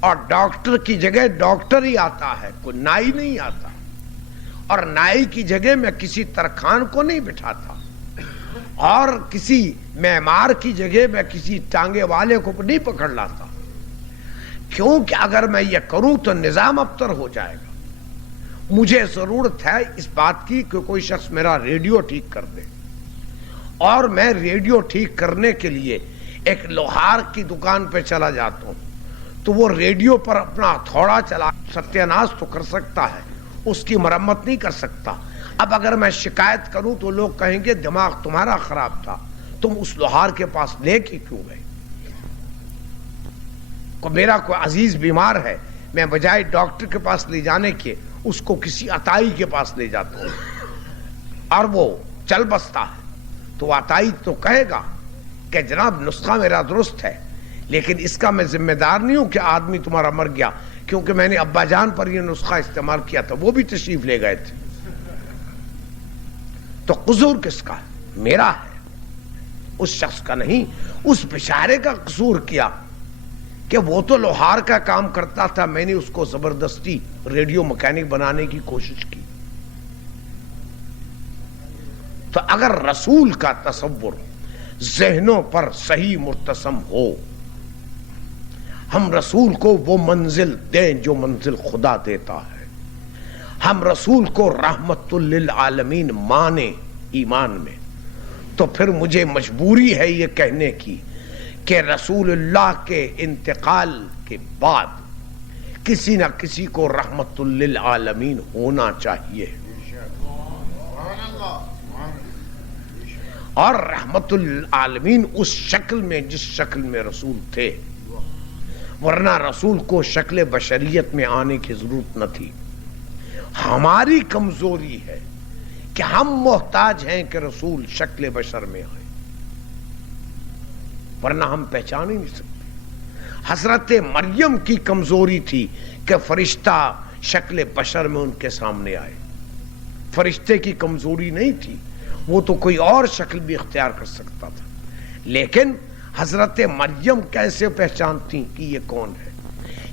اور ڈاکٹر کی جگہ ڈاکٹر ہی آتا ہے، کوئی نائی نہیں آتا، اور نائی کی جگہ میں کسی ترخان کو نہیں بٹھاتا، اور کسی معمار کی جگہ میں کسی ٹانگے والے کو نہیں پکڑ لاتا، کیونکہ اگر میں یہ کروں تو نظام ابتر ہو جائے گا۔ مجھے ضرورت ہے اس بات کی کہ کوئی شخص میرا ریڈیو ٹھیک کر دے، اور میں ریڈیو ٹھیک کرنے کے لیے ایک لوہار کی دکان پہ چلا جاتا ہوں، تو وہ ریڈیو پر اپنا ہتھوڑا چلا ستیہ ناش تو کر سکتا ہے، اس کی مرمت نہیں کر سکتا۔ اب اگر میں شکایت کروں تو لوگ کہیں گے دماغ تمہارا خراب تھا، تم اس لوہار کے پاس لے کے کیوں گئے؟ میرا کوئی عزیز بیمار ہے، میں بجائے ڈاکٹر کے پاس لے جانے کے اس کو کسی عطائی کے پاس لے جاتا ہوں، اور وہ چل بستا ہے، تو عطائی تو کہے گا کہ جناب نسخہ میرا درست ہے، لیکن اس کا میں ذمہ دار نہیں ہوں کہ آدمی تمہارا مر گیا، کیونکہ میں نے ابا جان پر یہ نسخہ استعمال کیا تھا، وہ بھی تشریف لے گئے تھے۔ تو قصور کس کا ہے؟ میرا ہے، اس شخص کا نہیں۔ اس بیچارے کا قصور کیا کہ وہ تو لوہار کا کام کرتا تھا، میں نے اس کو زبردستی ریڈیو مکینک بنانے کی کوشش کی۔ تو اگر رسول کا تصور ذہنوں پر صحیح مرتسم ہو، ہم رسول کو وہ منزل دیں جو منزل خدا دیتا ہے، ہم رسول کو رحمت للعالمین مانے ایمان میں، تو پھر مجھے مجبوری ہے یہ کہنے کی کہ رسول اللہ کے انتقال کے بعد کسی نہ کسی کو رحمت للعالمین ہونا چاہیے، اور رحمت للعالمین اس شکل میں جس شکل میں رسول تھے، ورنہ رسول کو شکل بشریت میں آنے کی ضرورت نہ تھی۔ ہماری کمزوری ہے کہ ہم محتاج ہیں کہ رسول شکل بشر میں آئے، ورنہ ہم پہچان ہی نہیں سکتے۔ حضرت مریم کی کمزوری تھی کہ فرشتہ شکل بشر میں ان کے سامنے آئے، فرشتے کی کمزوری نہیں تھی، وہ تو کوئی اور شکل بھی اختیار کر سکتا تھا، لیکن حضرت مریم کیسے پہچانتی کہ یہ کون ہے؟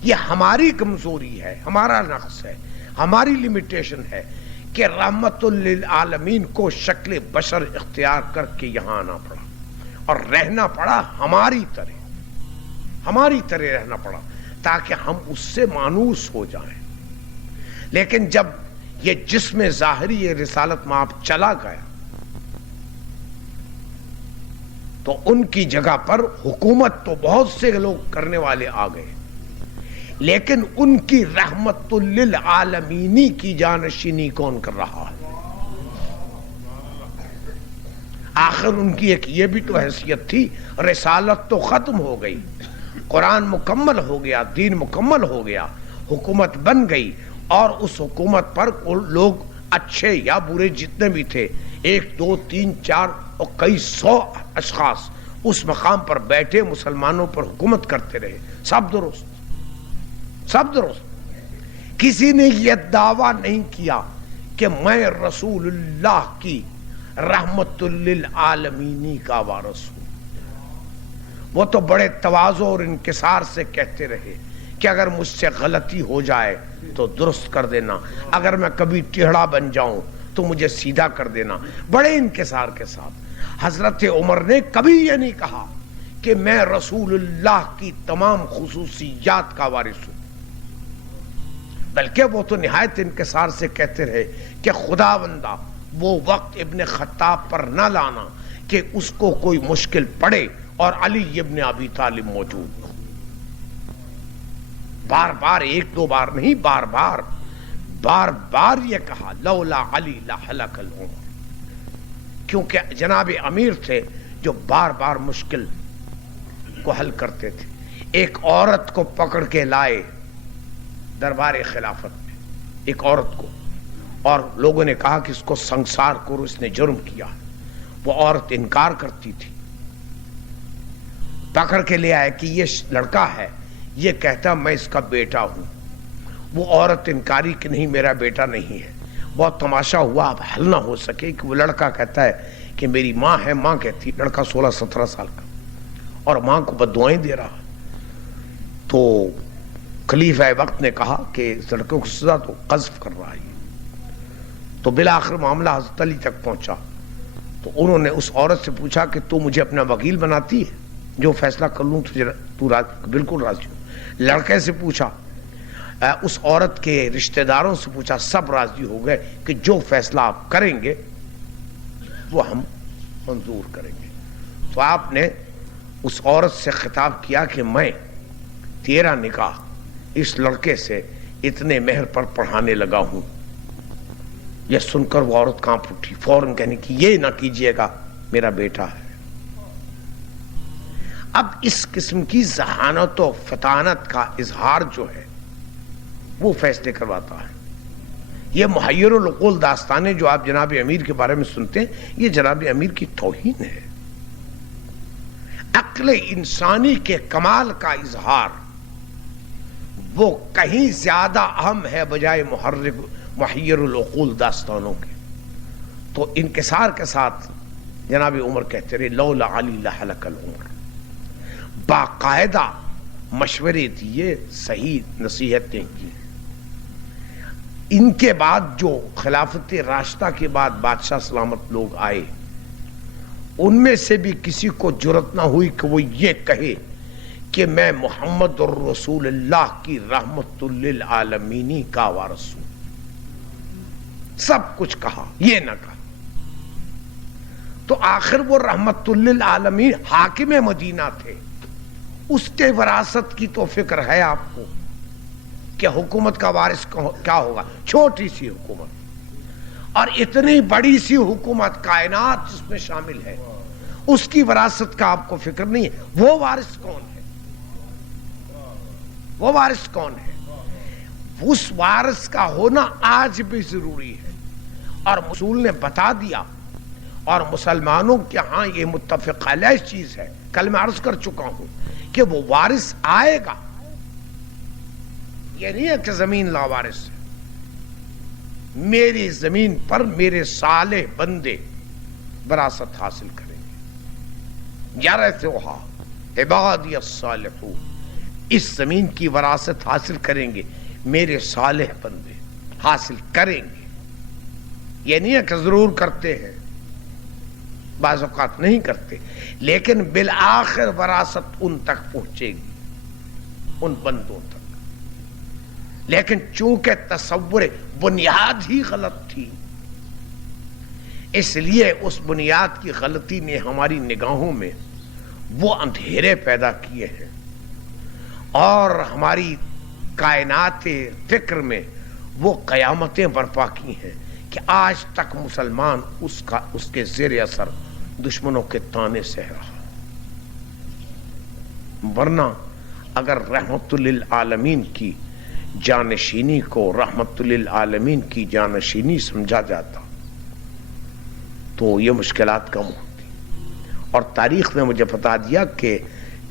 یہ ہماری کمزوری ہے، ہمارا نقص ہے، ہماری لمیٹیشن ہے کہ رحمت للعالمین کو شکل بشر اختیار کر کے یہاں آنا پڑا، اور رہنا پڑا ہماری طرح رہنا پڑا تاکہ ہم اس سے مانوس ہو جائیں۔ لیکن جب یہ جسم ظاہری یہ رسالت میں آپ چلا گیا تو ان کی جگہ پر حکومت تو بہت سے لوگ کرنے والے آ گئے، لیکن ان کی رحمت للعالمینی کی جانشینی کون کر رہا ہے؟ آخر ان کی ایک یہ بھی تو حیثیت تھی، رسالت تو ختم ہو گئی، قرآن مکمل ہو گیا، دین مکمل ہو گیا، حکومت بن گئی، اور اس حکومت پر لوگ اچھے یا برے جتنے بھی تھے، 1 2 3 4 اور کئی 100 اشخاص اس مقام پر بیٹھے مسلمانوں پر حکومت کرتے رہے، سب درست۔ کسی نے یہ دعویٰ نہیں کیا کہ میں رسول اللہ کی رحمت للعالمینی کا وارث ہوں۔ وہ تو بڑے تواضع اور انکسار سے کہتے رہے کہ اگر مجھ سے غلطی ہو جائے تو درست کر دینا، اگر میں کبھی ٹیڑھا بن جاؤں تو مجھے سیدھا کر دینا، بڑے انکسار کے ساتھ۔ حضرت عمر نے کبھی یہ نہیں کہا کہ میں رسول اللہ کی تمام خصوصیات کا وارث ہوں، بلکہ وہ تو نہایت انکسار سے کہتے رہے کہ خداوندہ وہ وقت ابن خطاب پر نہ لانا کہ اس کو کوئی مشکل پڑے اور علی ابن ابی طالب موجود ہو۔ بار بار، 1 2 بار نہیں، بار بار یہ کہا لولا علی لہلک الامر، کیونکہ جناب امیر تھے جو بار بار مشکل کو حل کرتے تھے۔ ایک عورت کو پکڑ کے لائے دربار خلافت میں، ایک عورت کو، اور لوگوں نے کہا کہ اس کو سنسار کرو، اس نے جرم کیا۔ وہ عورت انکار کرتی تھی، پکڑ کے لے آئے کہ یہ لڑکا ہے، یہ کہتا میں اس کا بیٹا ہوں۔ وہ عورت انکاری کہ نہیں میرا بیٹا نہیں ہے۔ بہت تماشا ہوا، اب حل نہ ہو سکے کہ وہ لڑکا کہتا ہے کہ میری ماں ہے. ماں کہتی لڑکا 16-17 سال کا اور ماں کو بددعائیں دے رہا. تو خلیفہ وقت نے کہا کہ اس لڑکے کو سزا تو قذف کر رہا ہے. تو بالآخر معاملہ حضرت علی تک پہنچا. تو انہوں نے اس عورت سے پوچھا کہ تو مجھے اپنا وکیل بناتی ہے؟ جو فیصلہ کر لوں تو بالکل راضی ہوں. لڑکے سے پوچھا, اس عورت کے رشتہ داروں سے پوچھا, سب راضی ہو گئے کہ جو فیصلہ آپ کریں گے وہ ہم منظور کریں گے. تو آپ نے اس عورت سے خطاب کیا کہ میں تیرا نکاح اس لڑکے سے اتنے مہر پر پڑھانے لگا ہوں. یہ سن کر وہ عورت کانپ اٹھی, فوراً کہنے کی یہ نہ کیجئے گا, میرا بیٹا ہے. اب اس قسم کی ذہانت و فطانت کا اظہار جو ہے وہ فیصلے کرواتا ہے. یہ محیر العقول داستانیں جو آپ جناب امیر کے بارے میں سنتے ہیں, یہ جناب امیر کی توہین ہے. عقل انسانی کے کمال کا اظہار وہ کہیں زیادہ اہم ہے بجائے محیر العقول داستانوں کے. تو انکسار کے ساتھ جناب عمر کہتے رہے لولا علی لہلک العمر. باقاعدہ مشورے دیے, صحیح نصیحتیں کی. ان کے بعد جو خلافت راشدہ کے بعد بادشاہ سلامت لوگ آئے, ان میں سے بھی کسی کو جرأت نہ ہوئی کہ وہ یہ کہے کہ میں محمد الرسول اللہ کی رحمت للعالمین کا وارث ہوں. سب کچھ کہا, یہ نہ کہا. تو آخر وہ رحمت للعالمین حاکم مدینہ تھے, اس کے وراثت کی تو فکر ہے آپ کو کہ حکومت کا وارث کیا ہوگا؟ چھوٹی سی حکومت, اور اتنی بڑی سی حکومت کائنات جس میں شامل ہے, اس کی وراثت کا آپ کو فکر نہیں ہے. وہ وارث کون ہے؟ وہ وارث کون ہے؟ اس وارث کا ہونا آج بھی ضروری ہے, اور رسول نے بتا دیا, اور مسلمانوں کے ہاں یہ متفق علیہ چیز ہے. کل میں عرض کر چکا ہوں کہ وہ وارث آئے گا. یہ نہیں ہے کہ زمین لاوارث ہے. میری زمین پر میرے صالح بندے وراثت حاصل کریں گے. یرثھا عبادی الصالحون, اس زمین کی وراثت حاصل کریں گے میرے صالح بندے, حاصل کریں گے. یہ نہیں ہے کہ ضرور کرتے ہیں, بعض اوقات نہیں کرتے, لیکن بالآخر وراثت ان تک پہنچے گی, ان بندوں تک. لیکن چونکہ تصور بنیاد ہی غلط تھی, اس لیے اس بنیاد کی غلطی نے ہماری نگاہوں میں وہ اندھیرے پیدا کیے ہیں, اور ہماری کائنات فکر میں وہ قیامتیں برپا کی ہیں کہ آج تک مسلمان اس کے زیر اثر دشمنوں کے تانے سہ رہا. ورنہ اگر رحمت للعالمین کی جانشینی کو رحمت للعالمین کی جانشینی سمجھا جاتا تو یہ مشکلات کم ہوتی. اور تاریخ نے مجھے بتا دیا کہ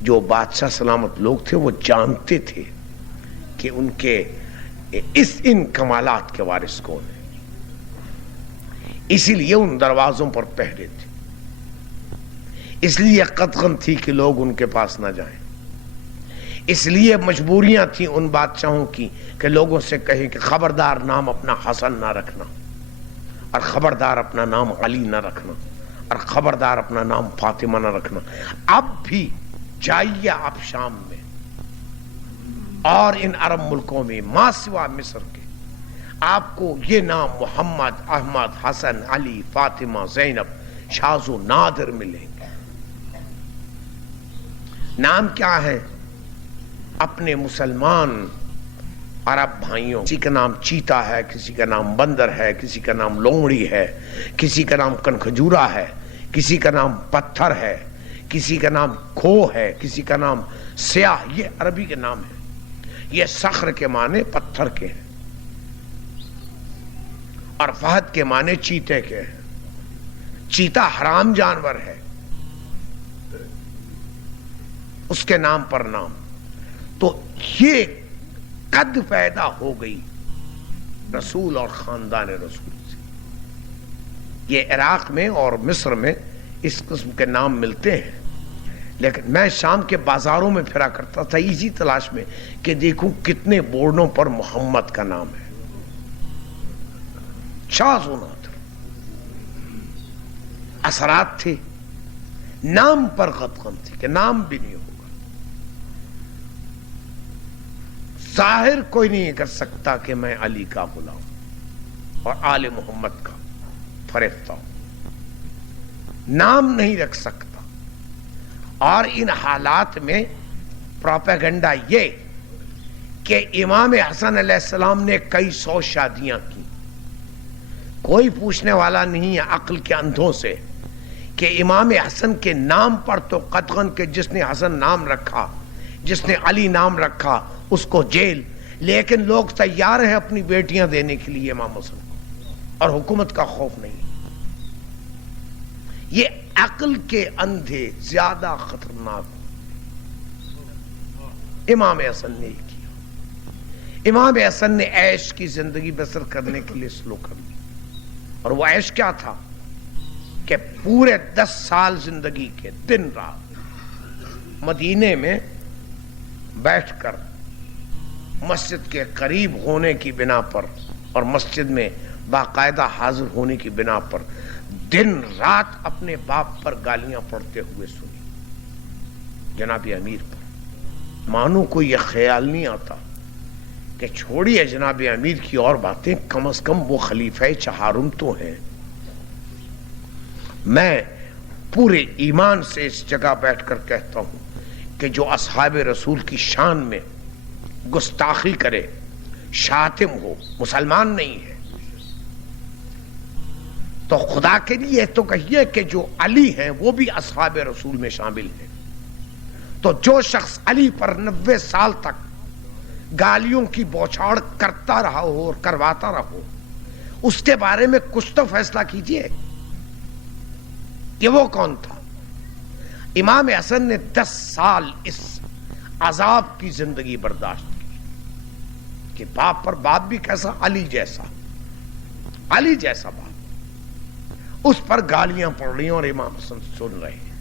جو بادشاہ سلامت لوگ تھے وہ جانتے تھے کہ ان کے ان کمالات کے وارث کون ہیں, اسی لیے ان دروازوں پر پہرے تھے, اس لیے قدغن تھی کہ لوگ ان کے پاس نہ جائیں, اس لیے مجبوریاں تھیں ان بادشاہوں کی کہ لوگوں سے کہیں کہ خبردار نام اپنا حسن نہ رکھنا, اور خبردار اپنا نام علی نہ رکھنا, اور خبردار اپنا نام فاطمہ نہ رکھنا. اب بھی جائیے آپ شام میں اور ان عرب ملکوں میں ما سوا مصر کے, آپ کو یہ نام محمد, احمد, حسن, علی, فاطمہ, زینب, شاذ و نادر ملیں گے. نام کیا ہے؟ اپنے مسلمان عرب بھائیوں, کسی کا نام چیتا ہے, کسی کا نام بندر ہے, کسی کا نام لومڑی ہے, کسی کا نام کنکھجورا ہے, کسی کا نام پتھر ہے, کسی کا نام کھو ہے, کسی کا نام سیاہ. یہ عربی کے نام ہے. یہ صخر کے معنی پتھر کے ہیں, اور فہد کے معنی چیتے کے ہیں. چیتا حرام جانور ہے, اس کے نام پر نام. تو یہ قد پیدا ہو گئی رسول اور خاندان رسول سے. یہ عراق میں اور مصر میں اس قسم کے نام ملتے ہیں، لیکن میں شام کے بازاروں میں پھرا کرتا تھا اسی تلاش میں کہ دیکھوں کتنے بورڈوں پر محمد کا نام ہے. شاذ و نادر اثرات تھے، نام پر قطعاً تھی کہ نام بھی نہیں ہوگا. ظاہر کوئی نہیں کر سکتا کہ میں علی کا غلام اور آل محمد کا فرشتہ ہوں، نام نہیں رکھ سکتا. اور ان حالات میں پروپیگنڈا یہ کہ امام حسن علیہ السلام نے کئی 100 شادیاں کی. کوئی پوچھنے والا نہیں ہے عقل کے اندھوں سے کہ امام حسن کے نام پر تو قطعاً کہ جس نے حسن نام رکھا، جس نے علی نام رکھا اس کو جیل، لیکن لوگ تیار ہیں اپنی بیٹیاں دینے کے لیے امام حسن کو، اور حکومت کا خوف نہیں. یہ عقل کے اندھے زیادہ خطرناک امام حسن نے کیا. امام حسن نے عیش کی زندگی بسر کرنے کے لیے سلو کر لی، اور وہ عیش کیا تھا کہ پورے 10 سال زندگی کے دن رات مدینے میں بیٹھ کر مسجد کے قریب ہونے کی بنا پر اور مسجد میں باقاعدہ حاضر ہونے کی بنا پر دن رات اپنے باپ پر گالیاں پڑھتے ہوئے سنی، جناب امیر پر. مانو کو یہ خیال نہیں آتا کہ چھوڑیے جناب امیر کی اور باتیں، کم از کم وہ خلیفہ چہارم تو ہیں. میں پورے ایمان سے اس جگہ بیٹھ کر کہتا ہوں کہ جو اصحاب رسول کی شان میں گستاخی کرے، شاتم ہو، مسلمان نہیں ہے. تو خدا کے لیے تو کہیے کہ جو علی ہیں وہ بھی اصحاب رسول میں شامل ہیں. تو جو شخص علی پر 90 سال تک گالیوں کی بوچھاڑ کرتا رہا ہو اور کرواتا رہو، اس کے بارے میں کچھ تو فیصلہ کیجئے کہ وہ کون تھا. امام حسن نے 10 سال اس عذاب کی زندگی برداشت کی کہ باپ پر باپ بھی کیسا، علی جیسا، علی جیسا باپ، اس پر گالیاں پڑ رہی ہیں اور امام حسن سن رہے ہیں.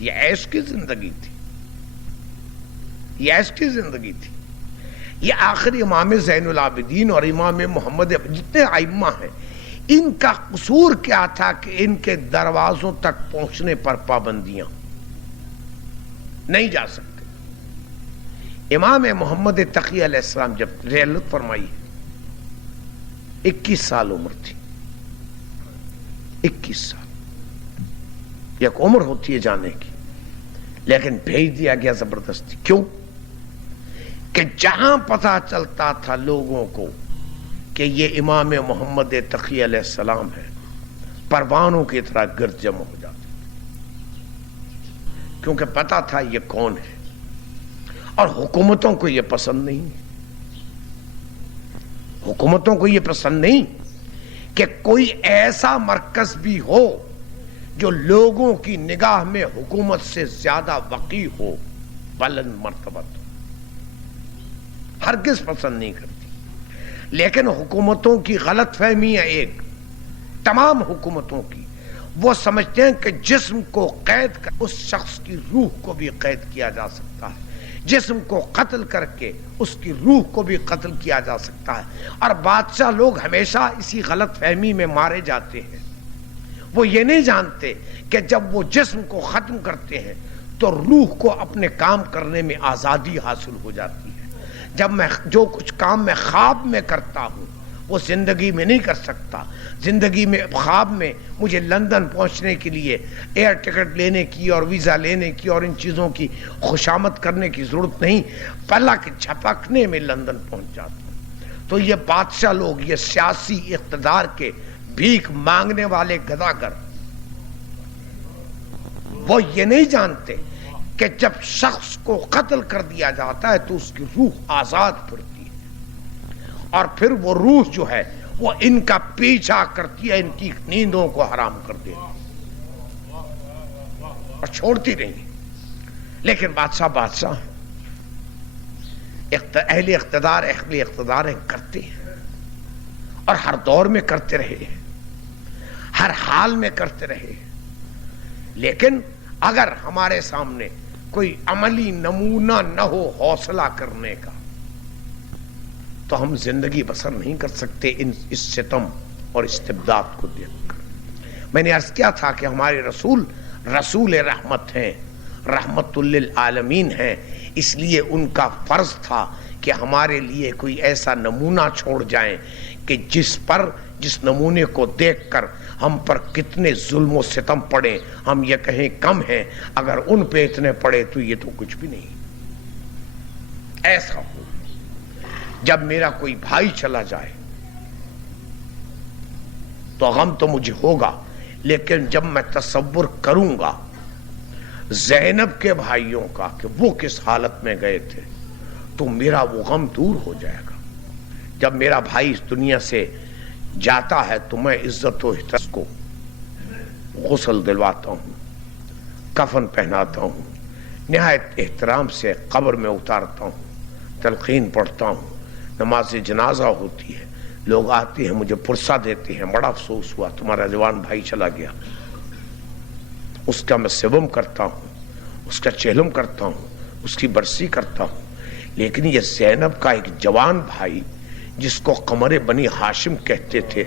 یہ عیش کی زندگی تھی، یہ عیش کی زندگی تھی. یہ آخر امام زین العابدین اور امام محمد جتنے ائمہ ہیں، ان کا قصور کیا تھا کہ ان کے دروازوں تک پہنچنے پر پابندیاں، نہیں جا سکتے. امام محمد تقی علیہ السلام جب رحلت فرمائی، 21 سال عمر تھی. 21 سال ایک عمر ہوتی ہے جانے کی، لیکن بھیج دیا گیا زبردستی. کیوں؟ کہ جہاں پتہ چلتا تھا لوگوں کو کہ یہ امام محمد تقی علیہ السلام ہے، پروانوں کی طرح گرد جمع ہو جاتے، کیونکہ پتا تھا یہ کون ہے. اور حکومتوں کو یہ پسند نہیں، حکومتوں کو یہ پسند نہیں کہ کوئی ایسا مرکز بھی ہو جو لوگوں کی نگاہ میں حکومت سے زیادہ وقی ہو، بلند مرتبت ہو. ہرگز پسند نہیں کرتی. لیکن حکومتوں کی غلط فہمی ہے ایک، تمام حکومتوں کی، وہ سمجھتے ہیں کہ جسم کو قید کر اس شخص کی روح کو بھی قید کیا جا سکتا ہے، جسم کو قتل کر کے اس کی روح کو بھی قتل کیا جا سکتا ہے. اور بادشاہ لوگ ہمیشہ اسی غلط فہمی میں مارے جاتے ہیں. وہ یہ نہیں جانتے کہ جب وہ جسم کو ختم کرتے ہیں تو روح کو اپنے کام کرنے میں آزادی حاصل ہو جاتی ہے. جب میں جو کچھ کام میں خواب میں کرتا ہوں وہ زندگی میں نہیں کر سکتا. زندگی میں خواب میں مجھے لندن پہنچنے کے لیے ایئر ٹکٹ لینے کی اور ویزا لینے کی اور ان چیزوں کی خوشامد کرنے کی ضرورت نہیں، پلک جھپکنے میں لندن پہنچ جاتا ہوں. تو یہ بادشاہ لوگ، یہ سیاسی اقتدار کے بھیک مانگنے والے گداگر، وہ یہ نہیں جانتے کہ جب شخص کو قتل کر دیا جاتا ہے تو اس کی روح آزاد پھرتی ہے، اور پھر وہ روح جو ہے وہ ان کا پیچھا کرتی ہے، ان کی نیندوں کو حرام کر دیتی اور چھوڑتی نہیں. لیکن بادشاہ ہیں، اہل اقتدار ہیں، کرتے ہیں اور ہر دور میں کرتے رہے ہیں. ہر حال میں کرتے رہے، لیکن اگر ہمارے سامنے کوئی عملی نمونہ نہ ہو حوصلہ کرنے کا تو ہم زندگی بسر نہیں کر سکتے اس ستم اور استبداد کو دیکھ کر۔ میں نے عرض کیا تھا کہ ہمارے رسول رحمت ہیں، رحمت للعالمین ہیں، اس لیے ان کا فرض تھا کہ ہمارے لیے کوئی ایسا نمونہ چھوڑ جائیں کہ جس نمونے کو دیکھ کر ہم پر کتنے ظلم و ستم پڑے ہم یہ کہیں کم ہیں، اگر ان پہ اتنے پڑے تو یہ تو کچھ بھی نہیں۔ ایسا ہو جب میرا کوئی بھائی چلا جائے تو غم تو مجھے ہوگا، لیکن جب میں تصور کروں گا زینب کے بھائیوں کا کہ وہ کس حالت میں گئے تھے تو میرا وہ غم دور ہو جائے گا۔ جب میرا بھائی اس دنیا سے جاتا ہے تو میں عزت و احترام کو غسل دلواتا ہوں، کفن پہناتا ہوں، نہایت احترام سے قبر میں اتارتا ہوں، تلقین پڑھتا ہوں، نماز جنازہ ہوتی ہے، لوگ آتے ہیں مجھے پرسہ دیتے ہیں، بڑا افسوس ہوا تمہارا جوان بھائی چلا گیا۔ اس کا میں سوم کرتا ہوں، اس کا چہلم کرتا ہوں، اس کی برسی کرتا ہوں، لیکن یہ زینب کا ایک جوان بھائی جس کو قمر بنی ہاشم کہتے تھے،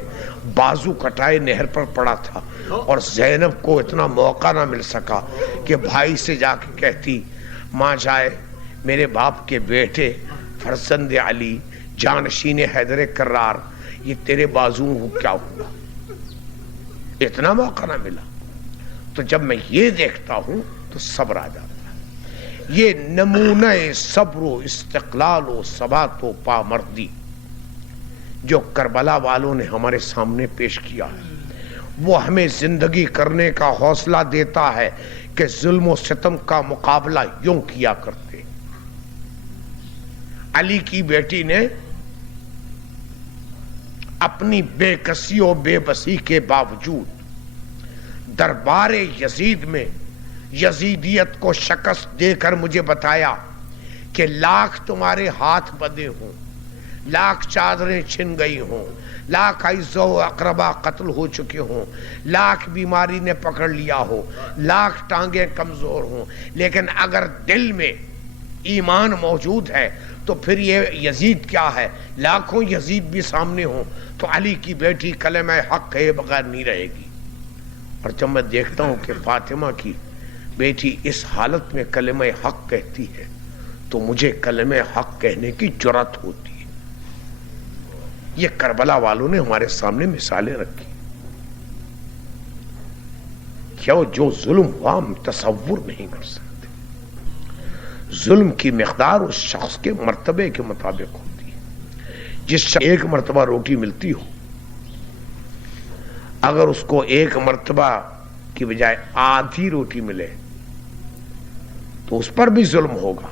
بازو کٹائے نہر پر پڑا تھا، اور زینب کو اتنا موقع نہ مل سکا کہ بھائی سے جا کے کہتی ماں جائے میرے باپ کے بیٹے فرزند علی جانشین حیدر کرار، یہ تیرے بازو کو کیا ہوا، اتنا موقع نہ ملا۔ تو جب میں یہ دیکھتا ہوں تو صبر آ جاتا ہے۔ یہ نمونہ صبر و استقلال و ثبات و پامردی جو کربلا والوں نے ہمارے سامنے پیش کیا ہے، وہ ہمیں زندگی کرنے کا حوصلہ دیتا ہے کہ ظلم و ستم کا مقابلہ یوں کیا کرتے۔ علی کی بیٹی نے اپنی بے کسی و بے بسی کے باوجود دربار یزید میں یزیدیت کو شکست دے کر مجھے بتایا کہ لاکھ تمہارے ہاتھ بندھے ہوں، لاکھ چادریں چھن گئی ہوں، لاکھ اعزاء و اقربا قتل ہو چکے ہوں، لاکھ بیماری نے پکڑ لیا ہو، لاکھ ٹانگیں کمزور ہوں، لیکن اگر دل میں ایمان موجود ہے تو پھر یہ یزید کیا ہے، لاکھوں یزید بھی سامنے ہوں تو علی کی بیٹی کلمہ حق کہے بغیر نہیں رہے گی۔ اور جب میں دیکھتا ہوں کہ فاطمہ کی بیٹی اس حالت میں کلمہ حق کہتی ہے تو مجھے کلمہ حق کہنے کی جرأت ہوتی ہے۔ یہ کربلا والوں نے ہمارے سامنے مثالیں رکھی، کیا جو ظلم ہوا ہم تصور نہیں کر سکتے۔ ظلم کی مقدار اس شخص کے مرتبے کے مطابق ہوتی ہے۔ جس شخص ایک مرتبہ روٹی ملتی ہو، اگر اس کو ایک مرتبہ کی بجائے آدھی روٹی ملے تو اس پر بھی ظلم ہوگا،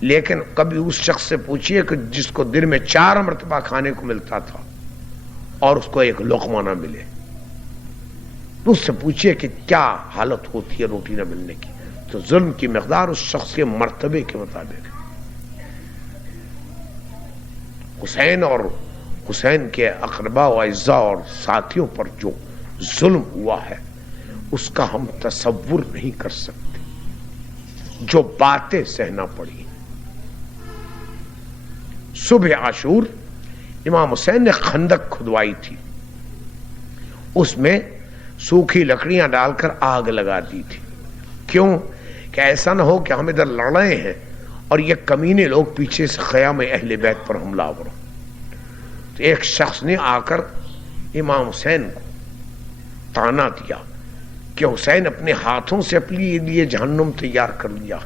لیکن کبھی اس شخص سے پوچھئے کہ جس کو دن میں 4 مرتبہ کھانے کو ملتا تھا اور اس کو ایک لقمہ نہ ملے، تو اس سے پوچھئے کہ کیا حالت ہوتی ہے روٹی نہ ملنے کی۔ تو ظلم کی مقدار اس شخص کے مرتبے کے مطابق ہے۔ حسین کے اقربا و اعزاء اور ساتھیوں پر جو ظلم ہوا ہے اس کا ہم تصور نہیں کر سکتے، جو باتیں سہنا پڑی۔ صبح عاشور امام حسین نے خندق کھدوائی تھی، اس میں سوکھی لکڑیاں ڈال کر آگ لگا دی تھی۔ کیوں؟ کہ ایسا نہ ہو کہ ہم ادھر لڑ رہے ہیں اور یہ کمینے لوگ پیچھے سے خیام اہل بیت پر حملہ آور۔ تو ایک شخص نے آ کر امام حسین کو تانا دیا کہ حسین اپنے ہاتھوں سے اپنے لیے جہنم تیار کر لیا۔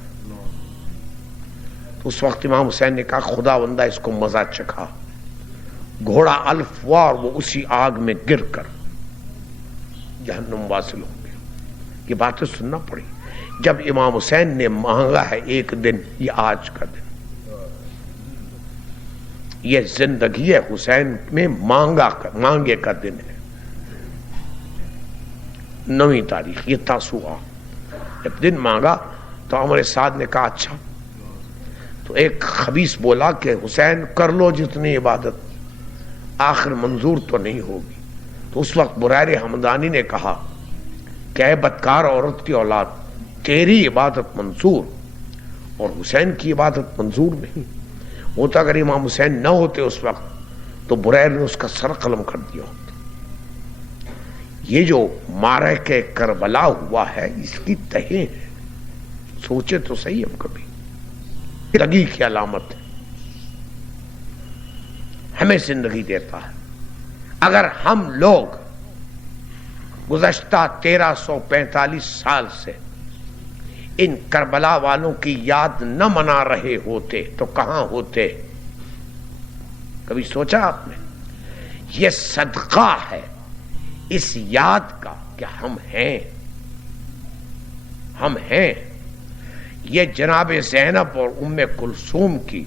تو اس وقت امام حسین نے کہا خدا بندہ اس کو مزہ چکھا، گھوڑا الف ہوا اور وہ اسی آگ میں گر کر جہنم واصل ہو گیا۔ یہ باتیں سننا پڑی۔ جب امام حسین نے مانگا ہے ایک دن، یہ آج کا دن، یہ زندگی حسین میں مانگے کا دن ہے۔ 9 تاریخ یہ تاسوعا، جب دن مانگا تو عمر سعد نے کہا اچھا۔ تو ایک خبیث بولا کہ حسین کر لو جتنی عبادت، آخر منظور تو نہیں ہوگی۔ تو اس وقت بریر حمدانی نے کہا کہ اے بدکار عورت کی اولاد، تیری عبادت منظور اور حسین کی عبادت منظور نہیں ہوتا۔ اگر امام حسین نہ ہوتے اس وقت تو بریر نے اس کا سر قلم کر دیا ہوتا۔ یہ جو معرکہ کربلا ہوا ہے اس کی تہیں ہیں، سوچے تو صحیح ہم کبھی، زندگی کی علامت ہے، ہمیں زندگی دیتا ہے۔ اگر ہم لوگ گزشتہ 1345 سال سے ان کربلا والوں کی یاد نہ منا رہے ہوتے تو کہاں ہوتے؟ کبھی سوچا آپ نے؟ یہ صدقہ ہے اس یاد کا کہ ہم ہیں، ہم ہیں۔ یہ جناب زینب اور ام کلثوم کی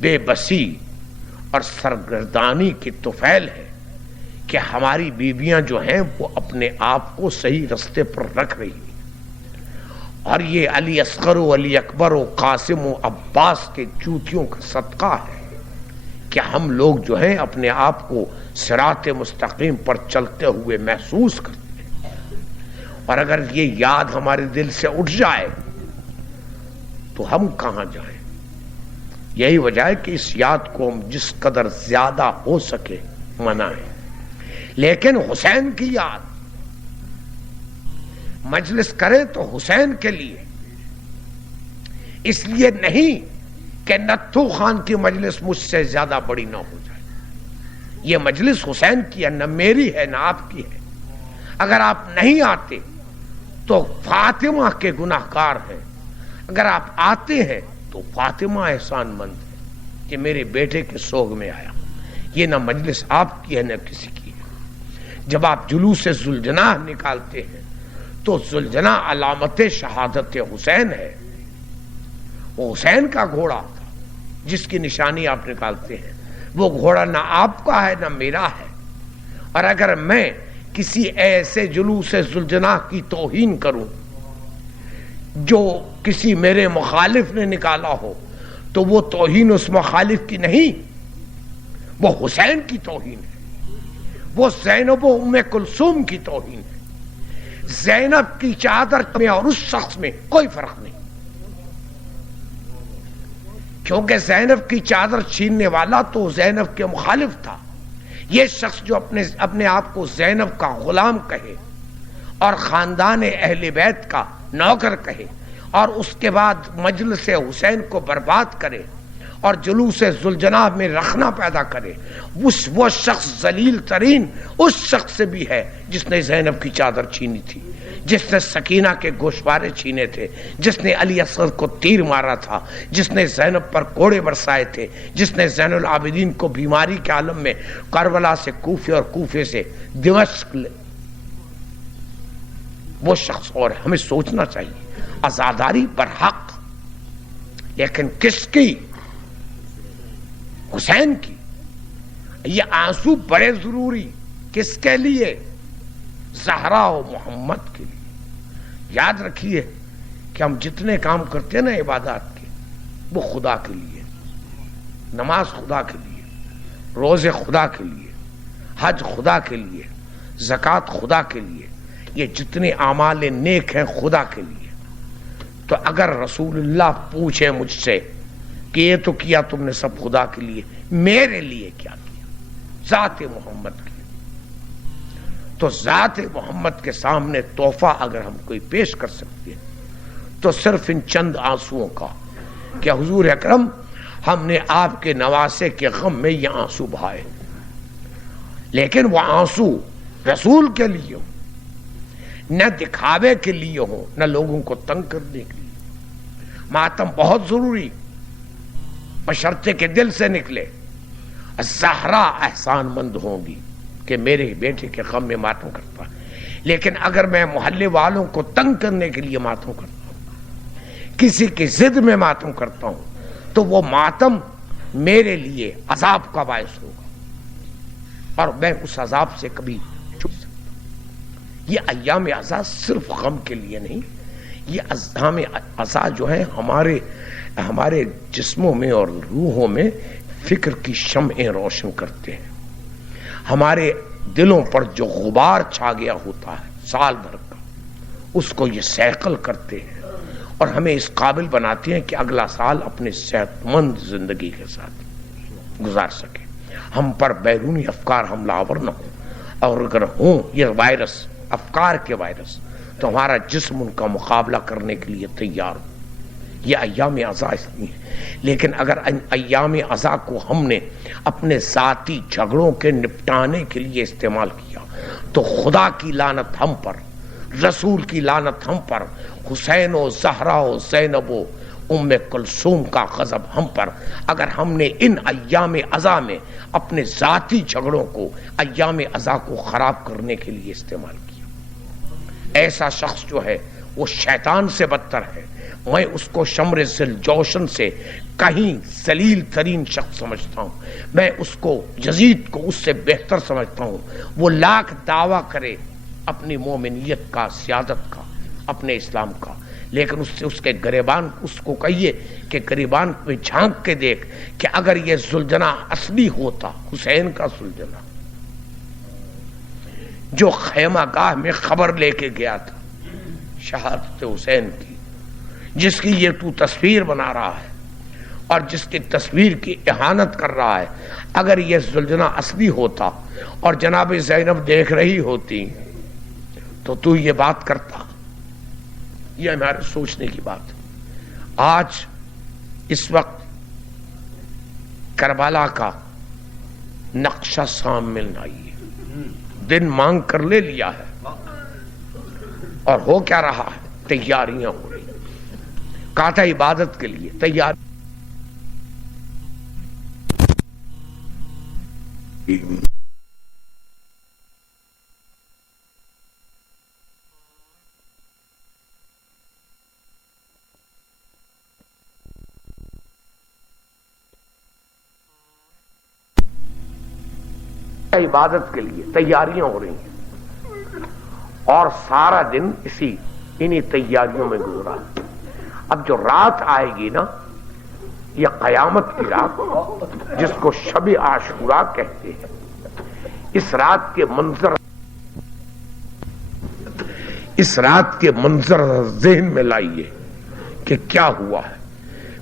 بے بسی اور سرگردانی کی طفیل ہے کہ ہماری بیویاں جو ہیں وہ اپنے آپ کو صحیح رستے پر رکھ رہی ہیں، اور یہ علی اصغر و علی اکبر و قاسم و عباس کے جوتیوں کا صدقہ ہے کہ ہم لوگ جو ہیں اپنے آپ کو صراط مستقیم پر چلتے ہوئے محسوس کرتے ہیں۔ اور اگر یہ یاد ہمارے دل سے اٹھ جائے تو ہم کہاں جائیں؟ یہی وجہ ہے کہ اس یاد کو ہم جس قدر زیادہ ہو سکے منائیں۔ لیکن حسین کی یاد مجلس کرے تو حسین کے لیے، اس لیے نہیں کہ نتھو خان کی مجلس مجھ سے زیادہ بڑی نہ ہو جائے۔ یہ مجلس حسین کی ہے، نہ میری ہے نہ آپ کی ہے۔ اگر آپ نہیں آتے تو فاطمہ کے گناہگار ہیں، اگر آپ آتے ہیں تو فاطمہ احسان مند ہے کہ میرے بیٹے کے سوگ میں آیا۔ یہ نہ مجلس آپ کی ہے نہ کسی کی ہے۔ جب آپ جلوس ذوالجناح نکالتے ہیں تو ذوالجناح علامت شہادت حسین ہے، وہ حسین کا گھوڑا تھا جس کی نشانی آپ نکالتے ہیں۔ وہ گھوڑا نہ آپ کا ہے نہ میرا ہے، اور اگر میں کسی ایسے جلوس ذوالجناح کی توہین کروں جو کسی میرے مخالف نے نکالا ہو تو وہ توہین اس مخالف کی نہیں، وہ حسین کی توہین ہے، وہ زینب و ام کلثوم کی توہین ہے۔ زینب کی چادر میں اور اس شخص میں کوئی فرق نہیں، کیونکہ زینب کی چادر چھیننے والا تو زینب کے مخالف تھا۔ یہ شخص جو اپنے آپ کو زینب کا غلام کہے اور خاندان اہل بیت کا نوکر کہے اور اس کے بعد مجلس حسین کو برباد کرے اور جلوس ذوالجناح میں رخنا پیدا کرے، وہ شخص ذلیل ترین اس شخص سے بھی ہے جس نے زینب کی چادر چھینی تھی، جس نے سکینہ کے گوشوارے چھینے تھے، جس نے علی اصغر کو تیر مارا تھا، جس نے زینب پر کوڑے برسائے تھے، جس نے زین العابدین کو بیماری کے عالم میں کربلا سے کوفے اور کوفے سے دمشق وہ شخص اور ہمیں سوچنا چاہیے عزاداری برحق، لیکن کس کی؟ حسین کی۔ یہ آنسو بڑے ضروری کس کے لیے؟ زہرا و محمد کے لیے۔ یاد رکھیے کہ ہم جتنے کام کرتے ہیں نا عبادات کے، وہ خدا کے لیے، نماز خدا کے لیے، روزے خدا کے لیے، حج خدا کے لیے، زکوٰۃ خدا کے لیے، یہ جتنے اعمال نیک ہیں خدا کے لیے۔ تو اگر رسول اللہ پوچھے مجھ سے کہ یہ تو کیا تم نے سب خدا کے لیے، میرے لیے کیا کیا؟ ذات محمد کے، تو ذات محمد کے سامنے تحفہ اگر ہم کوئی پیش کر سکتے ہیں تو صرف ان چند آنسوؤں کا کہ حضور اکرم ہم نے آپ کے نواسے کے غم میں یہ آنسو بہائے، لیکن وہ آنسو رسول کے لیے ہوں، نہ دکھاوے کے لیے ہوں، نہ لوگوں کو تنگ کرنے کے لیے۔ ماتم بہت ضروری، بشرطے کے دل سے نکلے۔ زہرا احسان مند ہوں گی کہ میرے بیٹے کے غم میں ماتم کرتا، لیکن اگر میں محلے والوں کو تنگ کرنے کے لیے ماتم کرتا ہوں، کسی کی ضد میں ماتم کرتا ہوں، تو وہ ماتم میرے لیے عذاب کا باعث ہوگا اور میں اس عذاب سے کبھی چھپ سکتا۔ یہ ایام عزا صرف غم کے لیے نہیں، یہ ایام عزا جو ہے ہمارے جسموں میں اور روحوں میں فکر کی شمعیں روشن کرتے ہیں، ہمارے دلوں پر جو غبار چھا گیا ہوتا ہے سال بھر کا، اس کو یہ سیکل کرتے ہیں اور ہمیں اس قابل بناتے ہیں کہ اگلا سال اپنے صحت مند زندگی کے ساتھ گزار سکیں، ہم پر بیرونی افکار حملہ آور نہ ہوں، اور اگر ہوں یہ وائرس، افکار کے وائرس، تو ہمارا جسم ان کا مقابلہ کرنے کے لیے تیار ہو۔ یہ ایام عزا اس لیے ہے، لیکن اگر ایام عزا کو ہم نے اپنے ذاتی جھگڑوں کے نپٹانے کے لیے استعمال کیا تو خدا کی لعنت ہم پر، رسول کی لعنت ہم پر، حسین و زہرا و زینب و ام کلثوم کا غضب ہم پر، اگر ہم نے ان ایام عزا میں اپنے ذاتی جھگڑوں کو، ایام عزا کو خراب کرنے کے لیے استعمال کیا۔ ایسا شخص جو ہے وہ شیطان سے بدتر ہے۔ میں اس کو شمر ذل جوشن سے کہیں ذلیل ترین شخص سمجھتا ہوں، میں اس کو، یزید کو اس سے بہتر سمجھتا ہوں۔ وہ لاکھ دعویٰ کرے اپنی مومنیت کا، سیادت کا، اپنے اسلام کا، لیکن اس سے اس کے گریبان، اس کو کہیے کہ گریبان میں جھانک کے دیکھ کہ اگر یہ زلجنا اصلی ہوتا، حسین کا زلجنا جو خیمہ گاہ میں خبر لے کے گیا تھا شہادت حسین کی، جس کی یہ تو تصویر بنا رہا ہے اور جس کی تصویر کی اہانت کر رہا ہے، اگر یہ زلجنا اصلی ہوتا اور جناب زینب دیکھ رہی ہوتی تو یہ بات کرتا۔ یہ ہمارے سوچنے کی بات ہے۔ آج اس وقت کربلا کا نقشہ سامنے آئی ہے، دن مانگ کر لے لیا ہے، اور ہو کیا رہا ہے؟ تیاریاں ہو رہی، کہا تھا عبادت کے لیے تیار۔ عبادت کے لیے تیاریاں ہو رہی ہیں، اور سارا دن انہی تیاریوں میں گزرا۔ اب جو رات آئے گی نا، یہ قیامت کی رات، جس کو شب عاشورہ کہتے ہیں، اس رات کے منظر ذہن میں لائیے کہ کیا ہوا ہے۔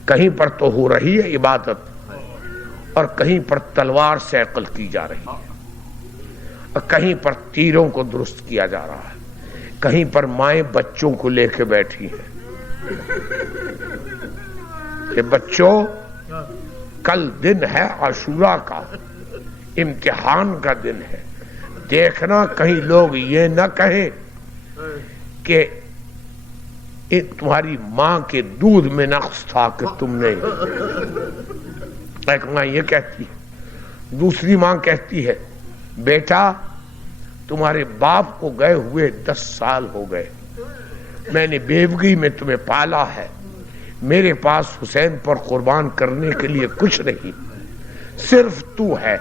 کہیں پر تو ہو رہی ہے عبادت، اور کہیں پر تلوار سے قتل کی جا رہی ہے، اور کہیں پر تیروں کو درست کیا جا رہا ہے، کہیں پر مائیں بچوں کو لے کے بیٹھی ہیں کہ بچوں کل دن ہے عاشورہ کا، امتحان کا دن ہے، دیکھنا کہیں لوگ یہ نہ کہیں کہ تمہاری ماں کے دودھ میں نقص تھا کہ تم نے۔ ایک ماں یہ کہتی ہے، دوسری ماں کہتی ہے بیٹا تمہارے باپ کو گئے ہوئے 10 سال ہو گئے، میں نے بیوگی میں تمہیں پالا ہے، میرے پاس حسین پر قربان کرنے کے لیے کچھ نہیں، صرف تو ہے،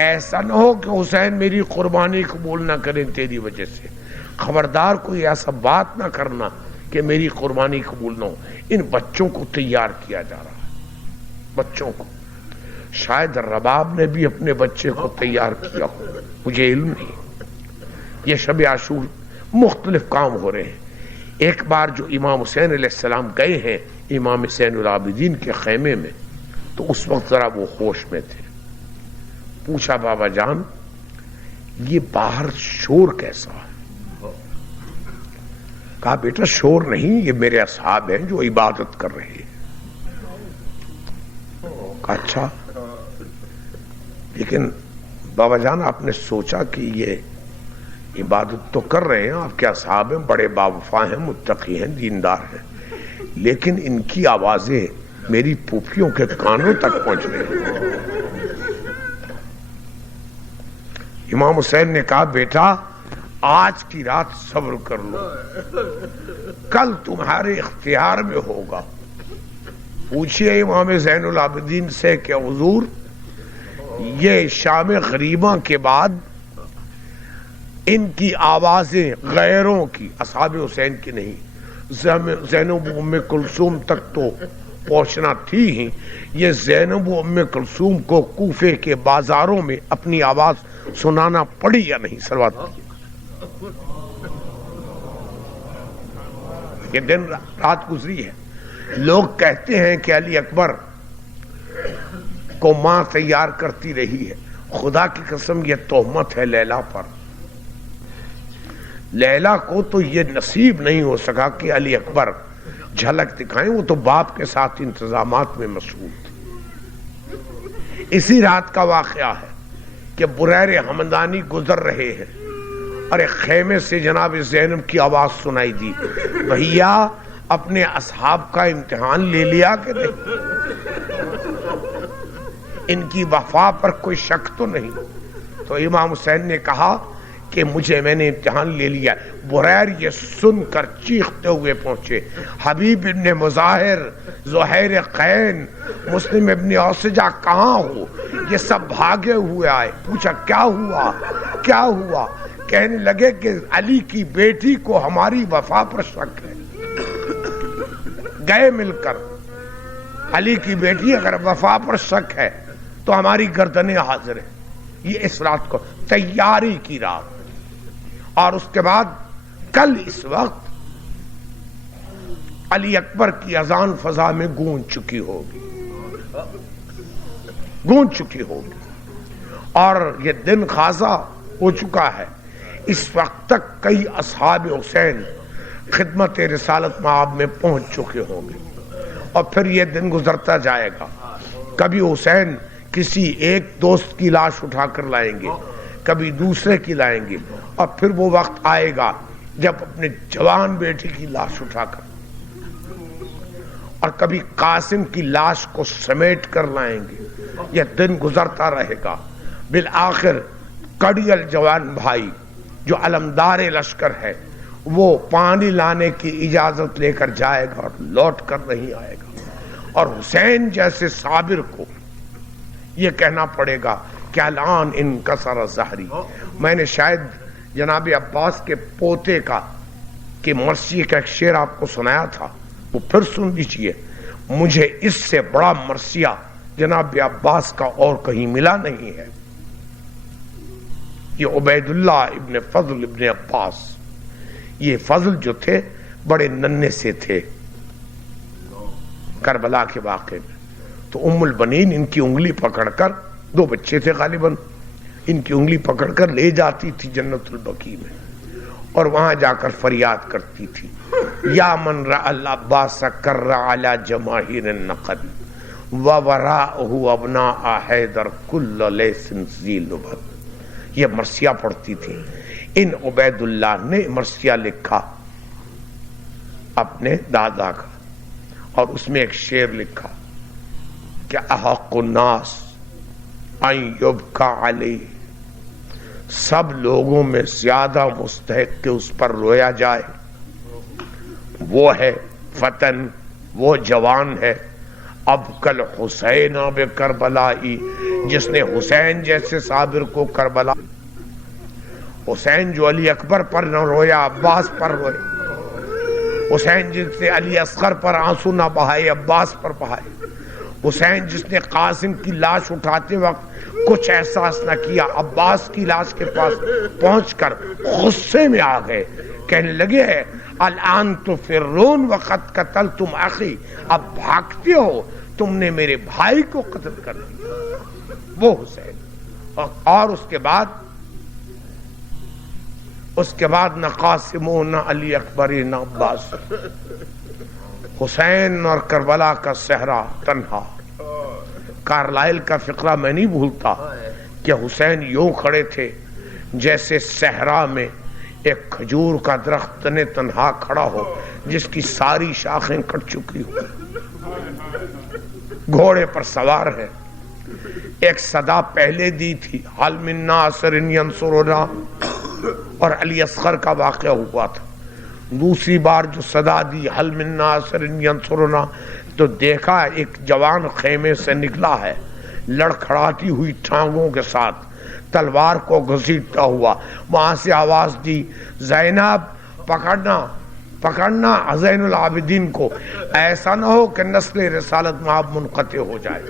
ایسا نہ ہو کہ حسین میری قربانی قبول نہ کریں تیری وجہ سے، خبردار کوئی ایسا بات نہ کرنا کہ میری قربانی قبول نہ ہو۔ ان بچوں کو تیار کیا جا رہا ہے، بچوں کو، شاید رباب نے بھی اپنے بچے کو تیار کیا ہو، مجھے علم نہیں۔ یہ شب عاشور مختلف کام ہو رہے ہیں۔ ایک بار جو امام حسین علیہ السلام گئے ہیں امام حسین العابدین کے خیمے میں، تو اس وقت ذرا وہ ہوش میں تھے۔ پوچھا بابا جان یہ باہر شور کیسا ہے؟ کہا بیٹا شور نہیں، یہ میرے اصحاب ہیں جو عبادت کر رہے ہیں۔ کہا اچھا، لیکن بابا جان آپ نے سوچا کہ یہ عبادت تو کر رہے ہیں، آپ کے اصحاب ہیں، بڑے باوفا ہیں، متقی ہیں، دیندار ہیں، لیکن ان کی آوازیں میری پھوپھیوں کے کانوں تک پہنچ رہی ہیں۔ امام حسین نے کہا بیٹا آج کی رات صبر کر لو، کل تمہارے اختیار میں ہوگا۔ پوچھئے امام زین العابدین سے کہ حضور یہ شام غریبہ کے بعد ان کی آوازیں غیروں کی، اصحاب حسین کی نہیں، زینب و ام کلثوم تک تو پہنچنا تھی ہی، یہ زینب و ام کلثوم کو کوفے کے بازاروں میں اپنی آواز سنانا پڑی یا نہیں؟ صلوات یہ دن رات گزری ہے. لوگ کہتے ہیں کہ علی اکبر کو ماں تیار کرتی رہی ہے. خدا کی قسم یہ تہمت ہے لیلا پر. لیلا کو تو یہ نصیب نہیں ہو سکا کہ علی اکبر جھلک دکھائیں. وہ تو باپ کے ساتھ انتظامات میں مشغول تھی. اسی رات کا واقعہ ہے کہ بریر حمدانی گزر رہے ہیں اور ایک خیمے سے جناب زینب کی آواز سنائی دی, بھیا اپنے اصحاب کا امتحان لے لیا کہ نہیں؟ ان کی وفا پر کوئی شک تو نہیں؟ تو امام حسین نے کہا کہ میں نے امتحان لے لیا. بریر یہ سن کر چیختے ہوئے پہنچے, حبیب ابن مظاہر, زہیر قین, مسلم ابن اوسجہ کہاں ہو؟ یہ سب بھاگے ہوئے آئے. پوچھا کیا ہوا کیا ہوا؟ کہنے لگے کہ علی کی بیٹی کو ہماری وفا پر شک ہے. گئے مل کر, علی کی بیٹی اگر وفا پر شک ہے تو ہماری گردنیں حاضر ہیں. یہ اس رات کو تیاری کی رات. اور اس کے بعد کل اس وقت علی اکبر کی اذان فضا میں گونج چکی ہوگی, گونج چکی ہوگی, اور یہ دن خاصا ہو چکا ہے. اس وقت تک کئی اصحاب حسین خدمت رسالت مآب میں پہنچ چکے ہوں گے, اور پھر یہ دن گزرتا جائے گا. کبھی حسین کسی ایک دوست کی لاش اٹھا کر لائیں گے, کبھی دوسرے کی لائیں گے, اور پھر وہ وقت آئے گا جب اپنے جوان بیٹی کی لاش اٹھا کر, اور کبھی قاسم کی لاش کو سمیٹ کر لائیں گے. یہ دن گزرتا رہے گا. بالآخر کڑیل جوان بھائی جو علمدار لشکر ہے وہ پانی لانے کی اجازت لے کر جائے گا اور لوٹ کر نہیں آئے گا. اور حسین جیسے صابر کو یہ کہنا پڑے گا کہ الان انکسر ظہری. میں نے شاید جناب عباس کے پوتے کا کہ مرثیے کا ایک شعر آپ کو سنایا تھا, وہ پھر سن لیجئے. مجھے اس سے بڑا مرثیہ جناب عباس کا اور کہیں ملا نہیں ہے. یہ عبید اللہ ابن فضل ابن عباس, یہ فضل جو تھے بڑے ننھے سے تھے کربلا کے واقعے میں. تو ام البنین ان کی انگلی پکڑ کر, دو بچے تھے غالباً, ان کی انگلی پکڑ کر لے جاتی تھی جنت البقیع میں, اور وہاں جا کر فریاد کرتی تھی, یا من رأى العباس کر علی جماہیر النقل ووراءہ ابناء حیدر کل لیس ذی لبد. یہ مرثیہ پڑھتی تھی. ان عبید اللہ نے مرثیہ لکھا اپنے دادا کا, اور اس میں ایک شعر لکھا کہ احق الناس ان یبکا علیہ, سب لوگوں میں زیادہ مستحق کہ اس پر رویا جائے وہ ہے فتن, وہ جوان ہے اب کل حسین بے کربلائی, جس نے حسین جیسے صابر کو کربلا. حسین جو علی اکبر پر نہ رویا عباس پر روئے, حسین جس نے علی اصغر پر آنسو نہ بہائے عباس پر بہائے, حسین جس نے قاسم کی لاش اٹھاتے وقت کچھ احساس نہ کیا, عباس کی لاش کے پاس پہنچ کر غصے میں آ گئے, کہنے لگے الان تفرون وقد قتلتم اخی, اب بھاگتے ہو, تم نے میرے بھائی کو قتل کر دیا. وہ حسین. اور اس کے بعد نہ قاسم نہ علی اکبر نہ عباس, حسین اور کربلا کا صحرا تنہا. کارلائل کا فقرہ میں نہیں بھولتا کہ حسین یوں کھڑے تھے جیسے صحرا میں ایک کھجور کا درخت تنے تنہا کھڑا ہو جس کی ساری شاخیں کٹ چکی ہو, گھوڑے پر سوار ہے. ایک صدا پہلے دی تھی حل من ناصر ینصرنا, اور علی اصغر کا واقعہ ہوا تھا. دوسری بار جو صدا دی حل من ناصر ینصرنا, تو دیکھا ایک جوان خیمے سے نکلا ہے لڑکھڑاتی ہوئی ٹانگوں کے ساتھ, تلوار کو گھسیٹتا ہوا. وہاں سے آواز دی زینب پکڑنا پکڑنا زین العابدین کو, ایسا نہ ہو کہ نسل رسالت مآب منقطع ہو جائے.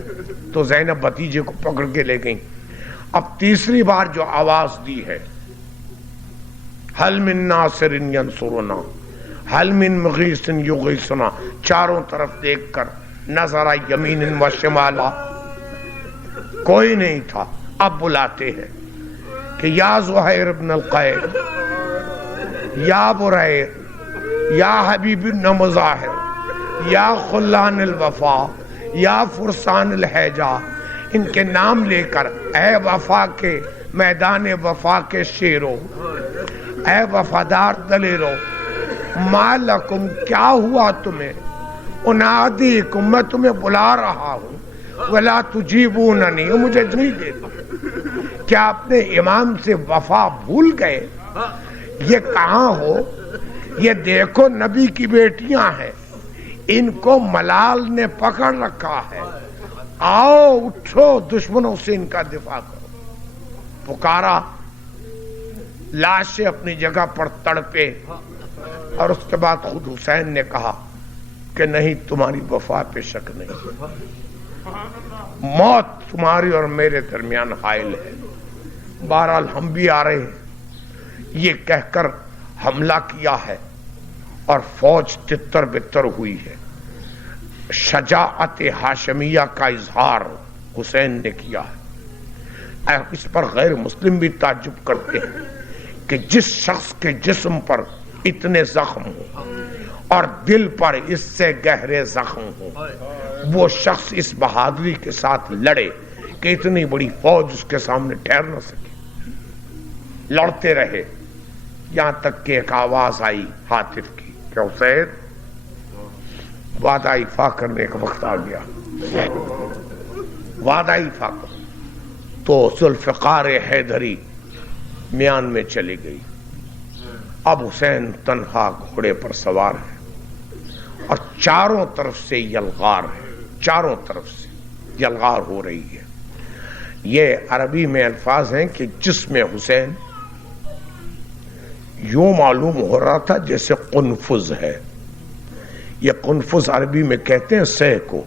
تو زینب بھتیجے کو پکڑ کے لے گئیں. اب تیسری بار جو آواز دی ہے حل من ناصر ینصرنا حل من مغیث یغیثنا، چاروں طرف دیکھ کر نظر یمین و شمالا، کوئی نہیں تھا. اب بلاتے ہیں کہ یا زہیر ابن القید، یا بریر، یا حبیب ابن مظاہر، یا خلان الوفا، یا فرسان الحیجہ، ان کے نام لے کر اے وفا کے میدان وفا کے شیرو، اے وفادار دلیرو، ما لکم کیا ہوا تمہیں، انادیکم میں تمہیں بلا رہا ہوں، ولا تجیبوننی مجھے نہیں دیتا. کیا اپنے امام سے وفا بھول گئے؟ یہ کہاں ہو؟ یہ دیکھو نبی کی بیٹیاں ہیں، ان کو ملال نے پکڑ رکھا ہے، آؤ اٹھو دشمنوں سے ان کا دفاع کرو. پکارا، لاشیں اپنی جگہ پر تڑپے، اور اس کے بعد خود حسین نے کہا کہ نہیں، تمہاری وفا پہ شک نہیں، موت تمہاری اور میرے درمیان حائل ہے. بہرحال ہم بھی آ رہے ہیں، یہ کہہ کر حملہ کیا ہے اور فوج تتر بتر ہوئی ہے. شجاعت ہاشمیہ کا اظہار حسین نے کیا ہے. اس پر غیر مسلم بھی تعجب کرتے ہیں کہ جس شخص کے جسم پر اتنے زخم ہو اور دل پر اس سے گہرے زخم ہو، وہ شخص اس بہادری کے ساتھ لڑے کہ اتنی بڑی فوج اس کے سامنے ٹھہر نہ سکے. لڑتے رہے یہاں تک کہ ایک آواز آئی حاطف کی کہ حسین وعدہ ایفا کرنے کا وقت آ گیا. وعدہ ایفا کرو. تو ذوالفقار حیدری میان میں چلی گئی. اب حسین تنہا گھوڑے پر سوار ہے اور چاروں طرف سے یلغار ہے، چاروں طرف سے یلغار ہو رہی ہے. یہ عربی میں الفاظ ہیں کہ جسم حسین یوں معلوم ہو رہا تھا جیسے قنفذ ہے. یہ قنفذ عربی میں کہتے ہیں سہ کو،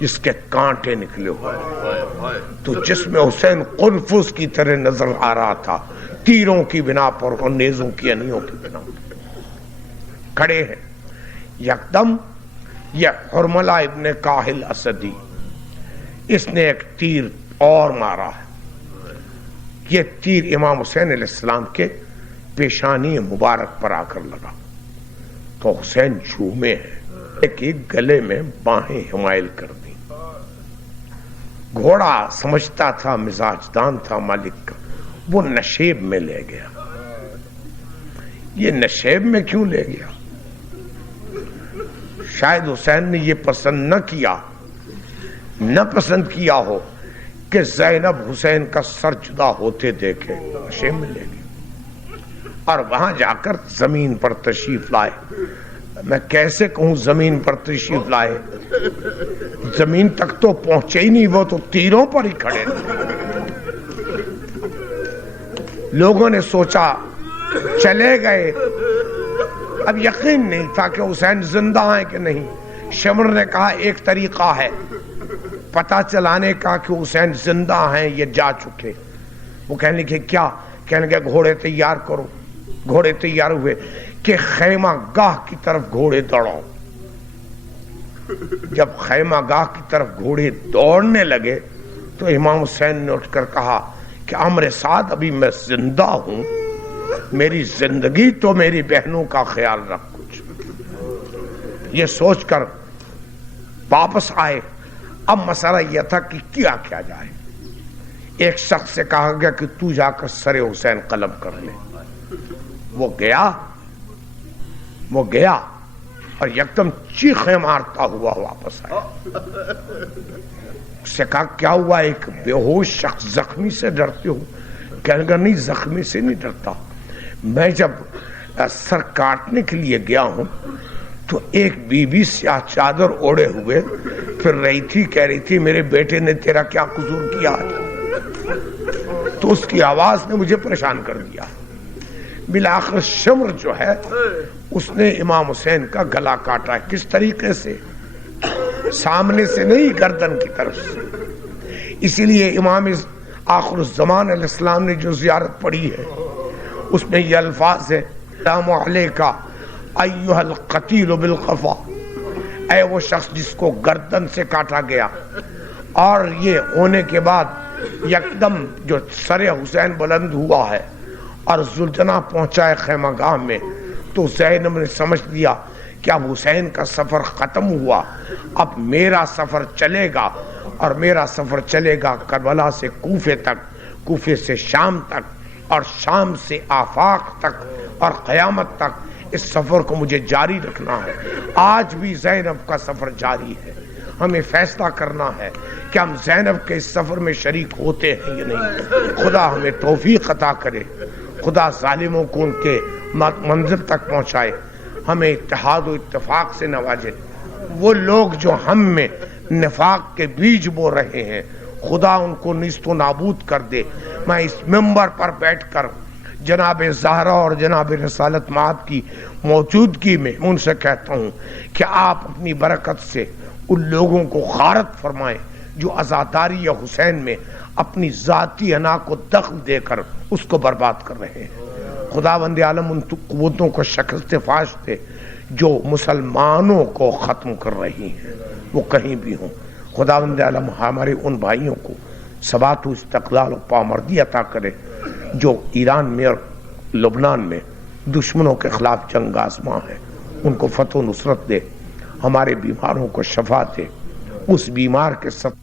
جس کے کانٹے نکلے ہوئے. تو جسم حسین قنفذ کی طرح نظر آ رہا تھا، تیروں کی بنا پر اور نیزوں کی انیوں کی بنا پر. کھڑے ہیں. یکدم یہ حرملہ ابن کاہل اسدی، اس نے ایک تیر اور مارا ہے. یہ تیر امام حسین علیہ السلام کے پیشانی مبارک پر آ کر لگا. تو حسین جھومے ہیں، ایک گلے میں باہیں حمائل کر دی. گھوڑا سمجھتا تھا، مزاج دان تھا مالک کا، وہ نشیب میں لے گیا. یہ نشیب میں کیوں لے گیا؟ شاید حسین نے یہ پسند نہ پسند کیا ہو کہ زینب حسین کا سر جدا ہوتے دیکھے. نشیب میں لے گیا اور وہاں جا کر زمین پر تشریف لائے. میں کیسے کہوں زمین پر تشریف لائے؟ زمین تک تو پہنچے ہی نہیں، وہ تو تیروں پر ہی کھڑے تھے. لوگوں نے سوچا چلے گئے. اب یقین نہیں تھا کہ حسین زندہ ہیں کہ نہیں. شمر نے کہا ایک طریقہ ہے پتہ چلانے کا کہ حسین زندہ ہیں، یہ جا چکے. وہ کہنے لگے کیا؟ کہنے لگے گھوڑے تیار کرو. گھوڑے تیار ہوئے کہ خیمہ گاہ کی طرف گھوڑے دوڑاؤ. جب خیمہ گاہ کی طرف گھوڑے دوڑنے لگے تو امام حسین نے اٹھ کر کہا کہ امر سعد، ابھی میں زندہ ہوں، میری زندگی تو میری بہنوں کا خیال رکھ. کچھ یہ سوچ کر واپس آئے. اب مسئلہ یہ تھا کہ کیا جائے. ایک شخص سے کہا گیا کہ تو جا کر سر حسین قلم کر لے. وہ گیا اور یکدم چیخیں مارتا ہوا واپس آیا. اس سے کہا کیا ہوا؟ ایک بے ہوش شخص زخمی سے ڈرتے ہو؟ کہنے گا نہیں، زخمی سے نہیں ڈرتا. میں جب سر کاٹنے کے لیے گیا ہوں تو ایک بی بی سیاہ چادر اوڑے ہوئے پھر رہی تھی، کہہ رہی تھی میرے بیٹے نے تیرا کیا قصور کیا، تو اس کی آواز نے مجھے پریشان کر دیا. بالآخر شمر جو ہے اس نے امام حسین کا گلا کاٹا. کس طریقے سے؟ سامنے سے نہیں، گردن کی طرف سے. اسی لیے امام آخر الزمان علیہ السلام نے جو زیارت پڑھی ہے اس میں یہ الفاظ ہے السلام علیکہ ایھا القتیل بالقفا، اے وہ شخص جس کو گردن سے کاٹا گیا۔ اور یہ ہونے کے بعد یکدم جو سر حسین بلند ہوا ہے اور زلجنا پہنچا ہے خیمہ گاہ میں، تو زینب نے سمجھ لیا کہ اب حسین کا سفر ختم ہوا، اب میرا سفر چلے گا، اور میرا سفر چلے گا کربلا سے کوفے تک، کوفے سے شام تک، اور شام سے آفاق تک، اور قیامت تک اس سفر کو مجھے جاری رکھنا ہے۔ آج بھی زینب کا سفر جاری ہے، ہمیں فیصلہ کرنا ہے کہ ہم زینب کے اس سفر میں شریک ہوتے ہیں یا نہیں۔ خدا ہمیں توفیق عطا کرے، خدا ظالموں کو ان کے منزل تک پہنچائے، ہمیں اتحاد و اتفاق سے نوازے۔ وہ لوگ جو ہم میں نفاق کے بیج بو رہے ہیں، خدا ان کو نیست و نابود کر دے۔ میں اس منبر پر بیٹھ کر جناب زہرا اور جناب رسالت مآب کی موجودگی میں ان سے کہتا ہوں کہ آپ اپنی برکت سے ان لوگوں کو غارت فرمائیں جو عزاداری حسین میں اپنی ذاتی انا کو دخل دے کر اس کو برباد کر رہے ہیں۔ خداوند عالم ان قوتوں کو شکست فاش دے جو مسلمانوں کو ختم کر رہی ہیں، وہ کہیں بھی ہوں۔ خداوند عالم ہمارے ان بھائیوں کو ثبات و استقلال و پامردی عطا کرے جو ایران میں اور لبنان میں دشمنوں کے خلاف جنگ آزما ہے، ان کو فتح و نصرت دے، ہمارے بیماروں کو شفا دے، اس بیمار کے ساتھ